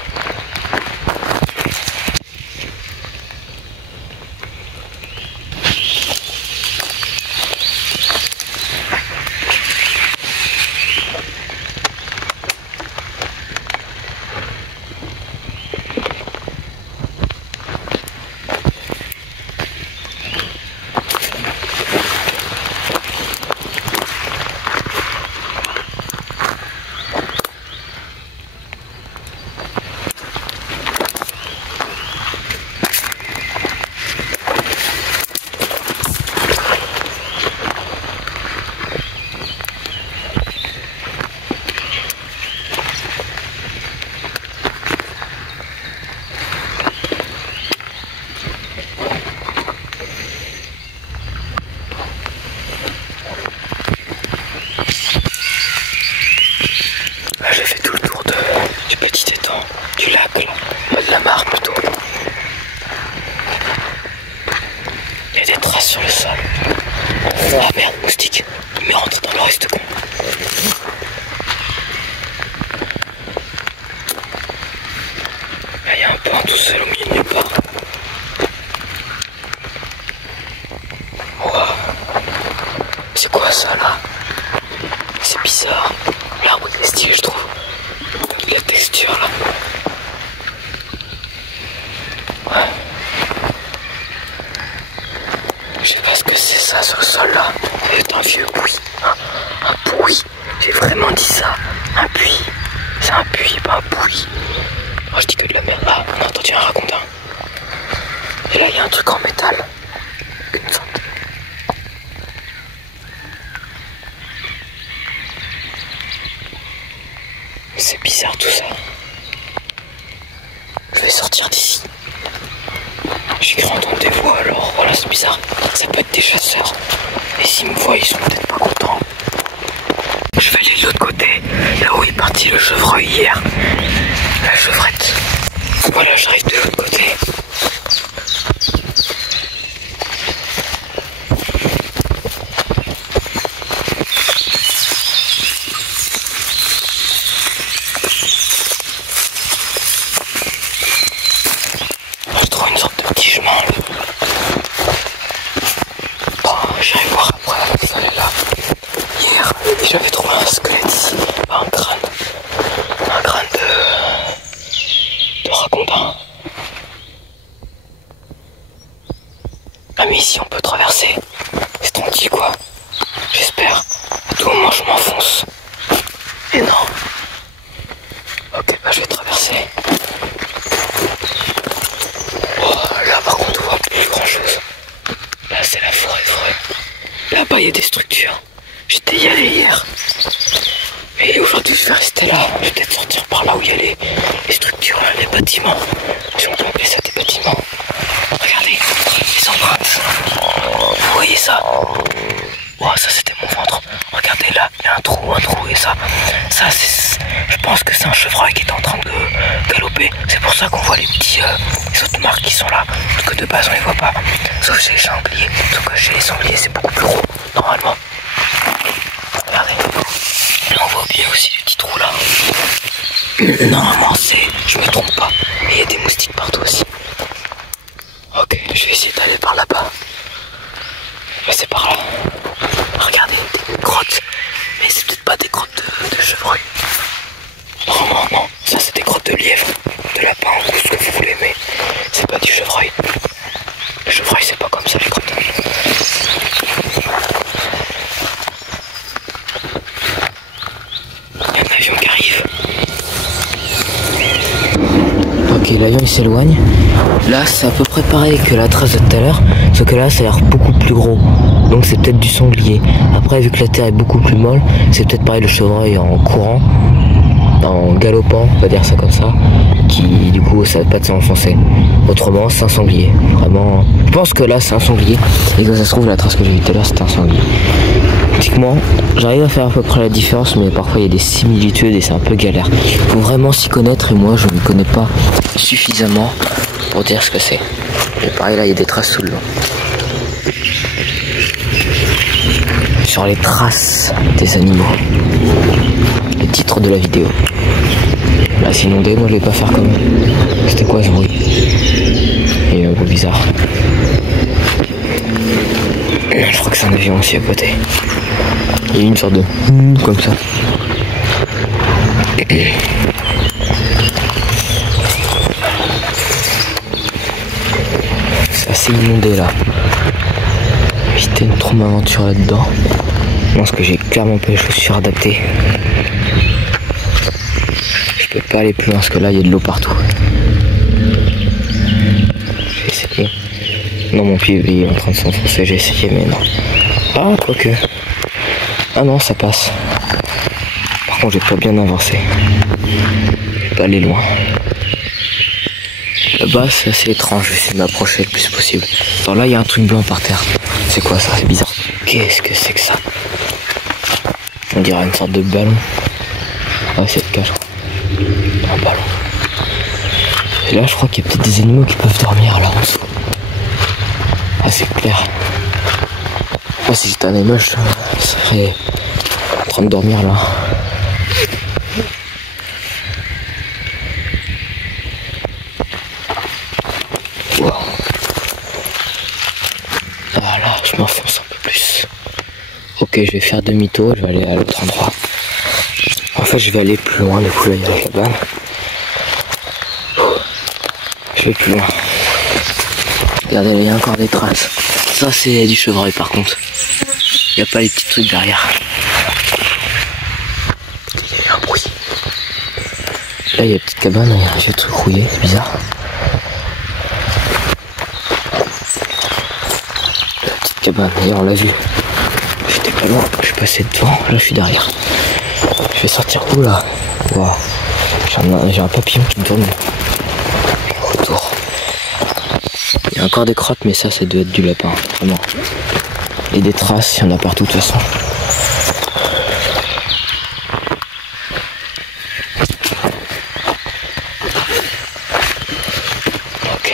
J'ai fait tout le tour du petit étang, du lac, là, de la mare plutôt. Il y a des traces sur le sol. Ah merde, moustique, il me rentre dans le reste con. Là, il y a un pain tout seul au milieu de nulle part. Wow. C'est quoi ça là? C'est bizarre. L'arbre est stylé, je trouve. La texture là. Ouais. Je sais pas ce que c'est ça sur le sol là. C'est un vieux puits. Un puits. J'ai vraiment dit ça. Un puits. C'est un puits, pas un puits. Oh, je dis que de la merde. Ah, on a entendu un ragondin. Et là, il y a un truc en métal. Une sorte. C'est bizarre tout ça. Je vais sortir d'ici. J'ai cru entendre des voix, alors voilà, c'est bizarre. Ça peut être des chasseurs. Et s'ils me voient, ils sont peut-être pas contents. Je vais aller de l'autre côté, là où est parti le chevreuil hier. La chevrette. Voilà, j'arrive de l'autre côté. Je trouve une sorte de petit chemin là. Bon, j'irai voir après, ça est là. Hier, j'avais trouvé un squelette ici, un crâne de ragondin. Ah mais ici on peut traverser, c'est tranquille quoi, j'espère. À tout moment je m'enfonce. Et non. Ok, bah je vais traverser. Oh, là par contre on voit plus grand chose. Là c'est la forêt. Là-bas il y a des structures. J'étais y allé hier. Et aujourd'hui je vais rester là. Je vais peut-être sortir par là où il y a les structures, les bâtiments. Si on peut appeler ça des bâtiments. Regardez, les empreintes. Vous voyez ça? Oh, ça c'était mon ventre. Regardez là, il y a un trou et ça c'est... Je pense que c'est un chevreuil qui est en train de galoper. C'est pour ça qu'on voit les petits les autres marques qui sont là. Parce que de base on les voit pas. Sauf chez les sangliers. Sauf que chez les sangliers c'est beaucoup plus gros, normalement. Regardez. Là on voit bien aussi les petits trous là. Normalement c'est... Je me trompe pas. Mais il y a des moustiques partout aussi. Ok, je vais essayer d'aller par là-bas. Mais c'est par là. l'avion il s'éloigne. Là c'est à peu près pareil que la trace de tout à l'heure, sauf que là ça a l'air beaucoup plus gros. Donc c'est peut-être du sanglier. Après vu que la terre est beaucoup plus molle, c'est peut-être pareil le chevreuil en courant, en galopant, on va dire ça comme ça, qui du coup ça va pas de s'enfoncer. Autrement c'est un sanglier. Vraiment, je pense que là c'est un sanglier. Et quand ça se trouve la trace que j'ai vue tout à l'heure c'était un sanglier. Pratiquement, j'arrive à faire à peu près la différence, mais parfois il y a des similitudes et c'est un peu galère. Il faut vraiment s'y connaître et moi je ne connais pas suffisamment pour dire ce que c'est. Et pareil là il y a des traces sous le long. Sur les traces des animaux. Le titre de la vidéo. Là c'est inondé, moi je vais pas faire comme. C'était quoi ce bruit? Il est un peu bizarre. Je crois que c'est un avion aussi à côté. Il y a une sorte de comme ça. C'est assez inondé là. Éviter de trop m'aventurer là-dedans. Parce que j'ai clairement pas les chaussures adaptées. Je peux pas aller plus loin parce que là il y a de l'eau partout. J'ai essayé. Non, mon pied est en train de s'enfoncer, j'ai essayé mais non. Ah, quoique. Ah non, ça passe. Par contre, j'ai pas bien avancé. Je vais pas aller loin. Là-bas, c'est assez étrange, je vais essayer de m'approcher le plus possible. Alors là, il y a un truc blanc par terre. C'est quoi ça? C'est bizarre. Qu'est-ce que c'est que ça? On dirait une sorte de ballon. Ah, c'est le cas, je crois. Un ballon. Et là, je crois qu'il y a peut-être des animaux qui peuvent dormir là en dessous. Ah, c'est clair. Moi, si j'étais un animal, je serais en train de dormir là. Wow. Ah là, je m'enfonce un peu plus. Ok, je vais faire demi-tour, je vais aller à l'autre endroit. En fait, je vais aller plus loin, du coup, là, il y a la cabane. Je vais plus loin. Regardez, là, il y a encore des traces. Ça, c'est du chevreuil, par contre. Il n'y a pas les petits trucs derrière. Il y a eu un bruit. Là, il y a une petite cabane, il y a un vieux truc rouillé, c'est bizarre. La petite cabane, et on l'a vu. J'étais pas loin, je suis passé devant, là je suis derrière. Je vais sortir où là? Wow. J'ai un papillon qui me tourne autour. Il y a encore des crottes, mais ça doit être du lapin, vraiment. Et des traces, il y en a partout de toute façon. Ok.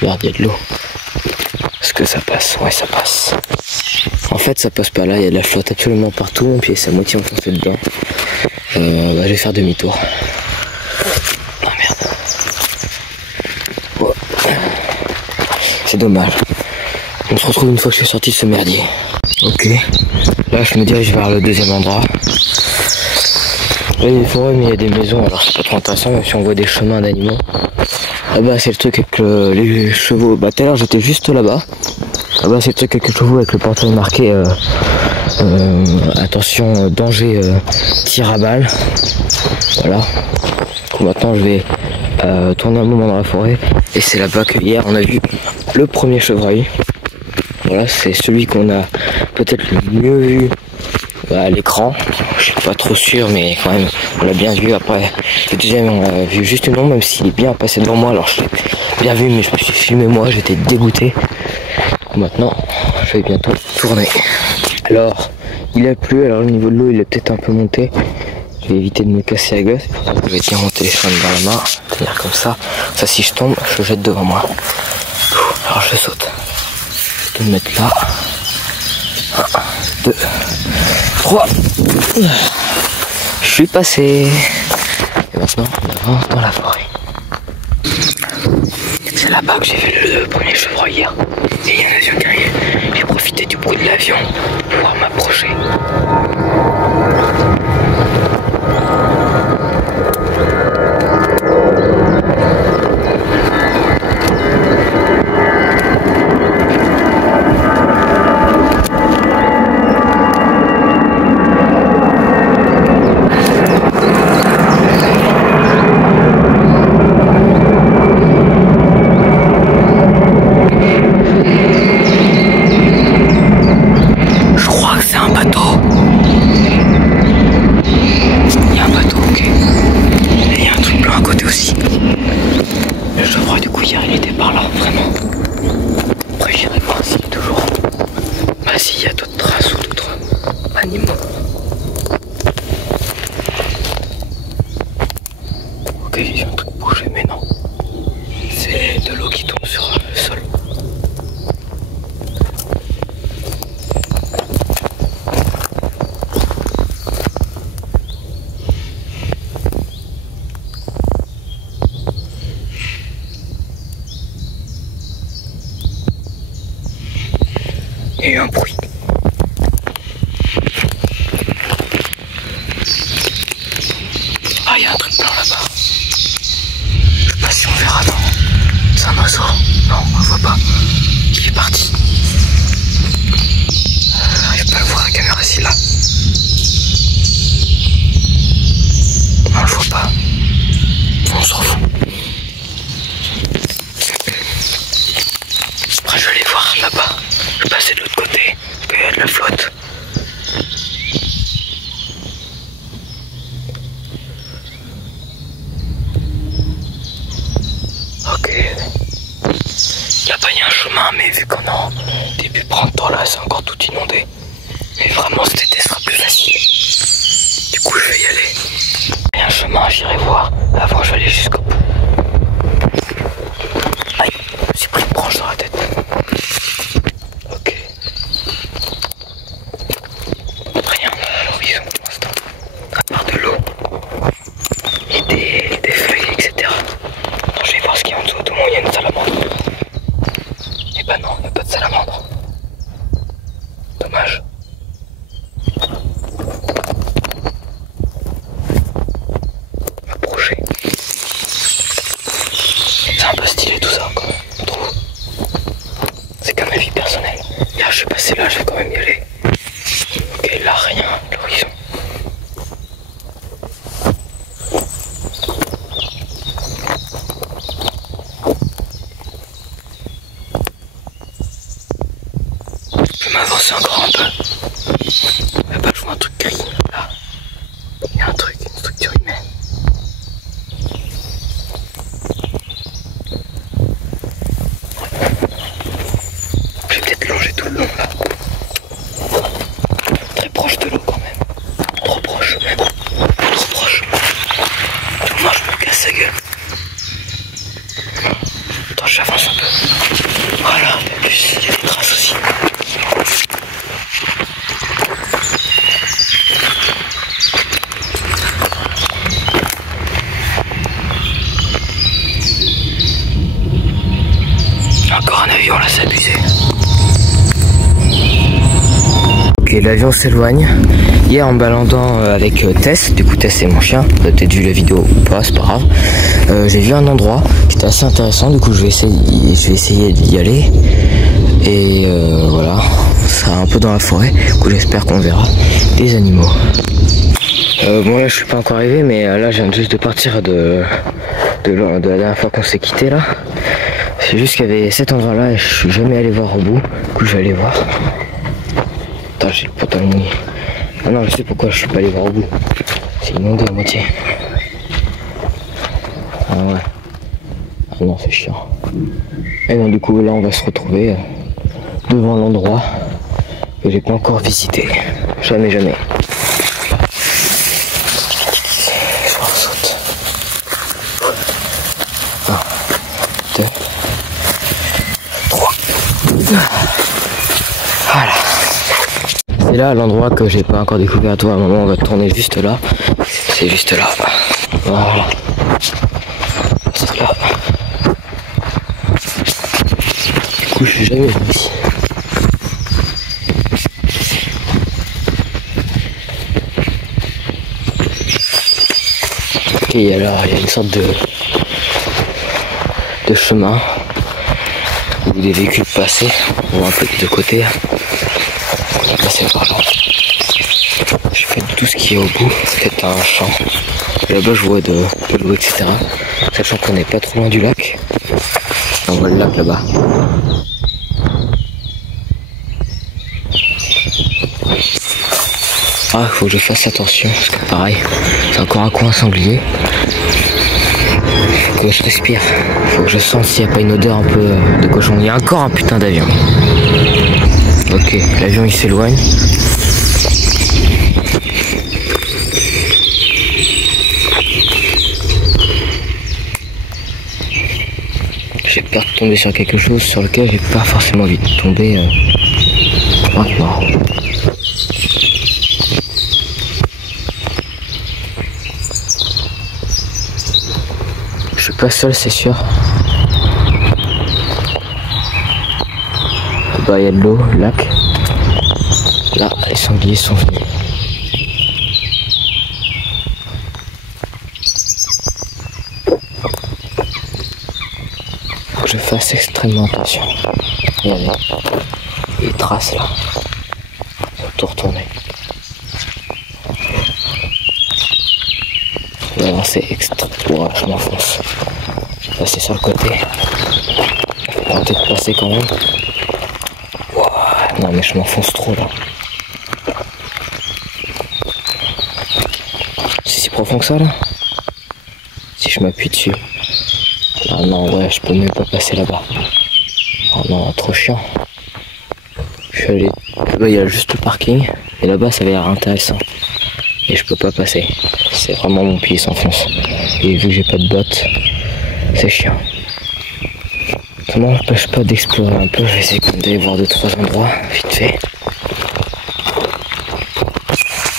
Regarde, il y a de l'eau. Est-ce que ça passe? Ouais, ça passe. En fait, ça passe pas là, il y a de la flotte absolument partout, mon pied est à moitié enfoncé dedans. Bah, je vais faire demi-tour. Oh merde. Oh. C'est dommage. On se retrouve une fois que je suis sorti de ce merdier. Ok. Là, je me dirige vers le deuxième endroit. Là, il y a des forêts, mais il y a des maisons, alors c'est pas trop intéressant, même si on voit des chemins d'animaux. Là-bas, c'est le truc avec les chevaux. Bah, tout à l'heure, j'étais juste là-bas. Là-bas, c'est le truc avec les chevaux, avec le portail marqué attention, danger, tir à balle. Voilà. Du coup, maintenant, je vais tourner un moment dans la forêt. Et c'est là-bas que hier, on a vu le premier chevreuil. Voilà, c'est celui qu'on a peut-être le mieux vu à l'écran. Je suis pas trop sûr, mais quand même, on l'a bien vu. Après, le deuxième, on l'a vu juste une ombre, même s'il est bien passé devant moi. Alors, je l'ai bien vu, mais je me suis filmé moi, j'étais dégoûté. Maintenant, je vais bientôt tourner. Alors, il a plu, alors le niveau de l'eau, il est peut-être un peu monté. Je vais éviter de me casser la gueule, c'est pour ça que je vais tenir mon téléphone dans la main, tenir comme ça. Ça, si je tombe, je le jette devant moi. Alors, je saute. Je vais me mettre là. 1, 2, 3. Je suis passé. Et maintenant, on avance dans la forêt. C'est là-bas que j'ai vu le premier chevreuil hier. Et il y a un avion qui arrive. J'ai profité du bruit de l'avion pour pouvoir m'approcher. d'autres traces ou d'autres animaux. Ok, j'ai un truc bouché, mais non. C'est de l'eau qui tombe sur le sol. Il y a eu un bruit. Ah, il y a un truc blanc là-bas. Je sais pas si on verra, non. C'est un oiseau. Non, on le voit pas. Il est parti. J'arrive pas à le voir, la caméra ici, là. On le voit pas. On s'en fout. Après, je vais aller voir là-bas. Je vais passer de l'autre côté, parce qu'il y a de la flotte. Ok. Là-bas, il y a un chemin, mais vu qu'on est en début printemps, là, c'est encore tout inondé. Mais vraiment, cet été sera plus facile. Du coup, je vais y aller. Il y a un chemin, j'irai voir. Avant, je vais aller jusqu'au bout. Aïe, j'ai pris une branche dans la tête. Ok. Rien à l'horizon pour l'instant. À part de l'eau. Et des feuilles, etc. Non, je vais voir ce qu'il y a en dessous. Tout le monde, il y a une salamandre. Et bah non, il n'y a pas de salamandre. Dommage. Approcher. C'est un peu stylé tout ça, quand même, je trouve. C'est comme ma vie personnelle. Là, je vais passer là, je vais quand même y aller. Ok, là, rien, l'horizon. Je vais m'avancer encore un peu. Là-bas, je vois un truc gris. Là, il y a un truc, une structure humaine. Je vais peut-être longer tout le long là. Très proche de l'eau quand même. Trop proche même. Trop proche. Moi je me casse la gueule. Attends, j'avance un peu. Voilà, en plus il y a des traces aussi. Encore un avion là, c'est abusé. Ok, l'avion s'éloigne. Hier en me baladant avec Tess, du coup Tess c'est mon chien, vous avez peut-être vu la vidéo ou pas, c'est pas grave. J'ai vu un endroit qui était assez intéressant, du coup je vais essayer d'y aller. Et voilà, ça sera un peu dans la forêt, du coup j'espère qu'on verra des animaux. Bon là je suis pas encore arrivé, mais là je viens juste de partir de la dernière fois qu'on s'est quitté là. C'est juste qu'il y avait cet endroit là et je suis jamais allé voir au bout, du coup je vais aller voir. Attends, j'ai le pantalon mouillé. Ah non, je sais pourquoi je suis pas allé voir au bout. C'est inondé à moitié. Ah ouais. Ah non, c'est chiant. Et non, du coup là on va se retrouver devant l'endroit que j'ai pas encore visité. Jamais. Je saute. 1, 2, 3. Voilà. C'est là l'endroit que j'ai pas encore découvert. Toi, à un moment on va tourner juste là. C'est juste là. Voilà. C'est là. Du coup je suis jamais venu ici. Ok, il y a une sorte de chemin où des véhicules passaient. On voit un peu de côté. On va passer par là. Je fais tout ce qui est au bout. Peut-être un champ. Là-bas je vois de l'eau, etc. Sachant qu'on n'est pas trop loin du lac. On voit le lac là-bas. Ah, faut que je fasse attention, parce que pareil, c'est encore un coin sanglier. Faut que je respire, faut que je sente s'il n'y a pas une odeur un peu de cochon. Il y a encore un putain d'avion. Ok, l'avion il s'éloigne. J'ai peur de tomber sur quelque chose sur lequel j'ai pas forcément envie de tomber maintenant. Je suis pas seul, c'est sûr. Bah, il y a de l'eau, le lac. Là, les sangliers sont venus. Faut que je fasse extrêmement attention. Regardez, les traces là. Ils sont tout retournés. Je vais avancer extrêmement. Je m'enfonce. Je vais passer sur le côté. Je vais tenter de passer quand même. Wow. Non mais je m'enfonce trop là. C'est si profond que ça là? Si je m'appuie dessus. Ah non ouais, je peux même pas passer là-bas. Oh non, trop chiant. Je suis allé. Là-bas il y a juste le parking. Et là-bas ça avait l'air intéressant. Et je peux pas passer. C'est vraiment mon pied s'enfonce. Et vu que j'ai pas de bottes, c'est chiant. Ça m'empêche pas d'explorer un peu. Je vais essayer d'aller voir 2-3 endroits, vite fait.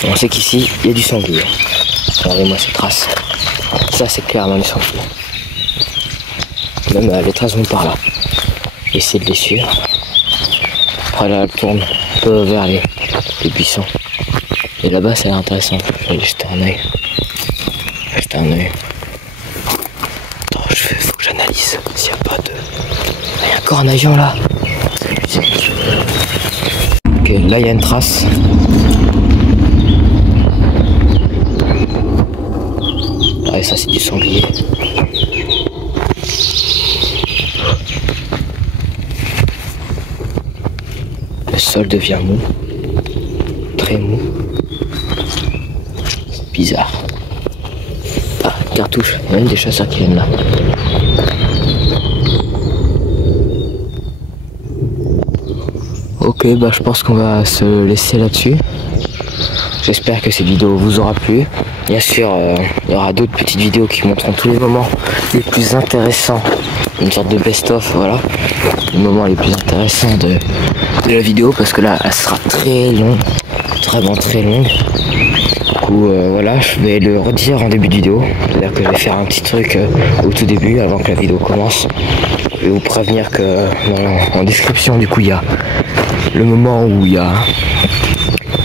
Et on sait qu'ici, il y a du sanglier. Regardez-moi ces traces. Ça, c'est clairement du sanglier. Même les traces vont par là. Essayer de les suivre. Après là, elle tourne un peu vers les buissons. Et là-bas, ça a l'air intéressant. Je vais aller jeter un œil. Jeter un œil. Attends, faut que j'analyse s'il n'y a pas de... Il y a encore un avion là. Ok, là il y a une trace. Ouais, ça c'est du sanglier. Le sol devient mou. Très mou. C'est bizarre. Ah, cartouche. Il y a même des chasseurs qui viennent là. Ok, bah je pense qu'on va se laisser là-dessus. J'espère que cette vidéo vous aura plu. Bien sûr, il y aura d'autres petites vidéos qui montreront tous les moments les plus intéressants. Une sorte de best-of, voilà. Les moments les plus intéressants de la vidéo, parce que là, elle sera très longue. Vraiment très longue. Du coup, voilà, je vais le redire en début de vidéo. C'est-à-dire que je vais faire un petit truc au tout début, avant que la vidéo commence. Je vais vous prévenir que en description, du coup, il y a le moment où il y a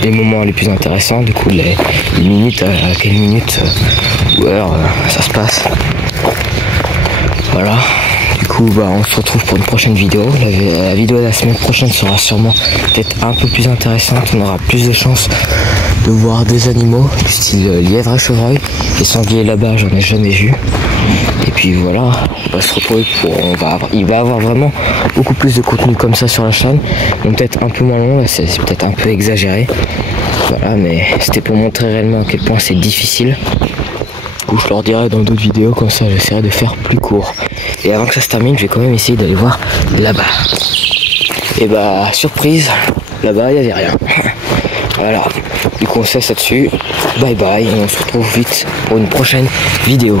les moments les plus intéressants, du coup les minutes, à quelle minute ou heure ça se passe. Voilà, du coup bah on se retrouve pour une prochaine vidéo. La vidéo de la semaine prochaine sera sûrement peut-être un peu plus intéressante. On aura plus de chances de voir des animaux du style lièvre et chevreuil. Les sangliers là-bas j'en ai jamais vu. Et puis voilà, on va se retrouver pour... il va y avoir vraiment beaucoup plus de contenu comme ça sur la chaîne. Donc peut-être un peu moins long, là c'est peut-être un peu exagéré. Voilà, mais c'était pour montrer réellement à quel point c'est difficile. Du coup je leur dirai dans d'autres vidéos, comme ça j'essaierai de faire plus court. Et avant que ça se termine, je vais quand même essayer d'aller voir là-bas. Et bah surprise, là-bas il n'y avait rien. Voilà, du coup on se laisse là-dessus. Bye bye, et on se retrouve vite pour une prochaine vidéo.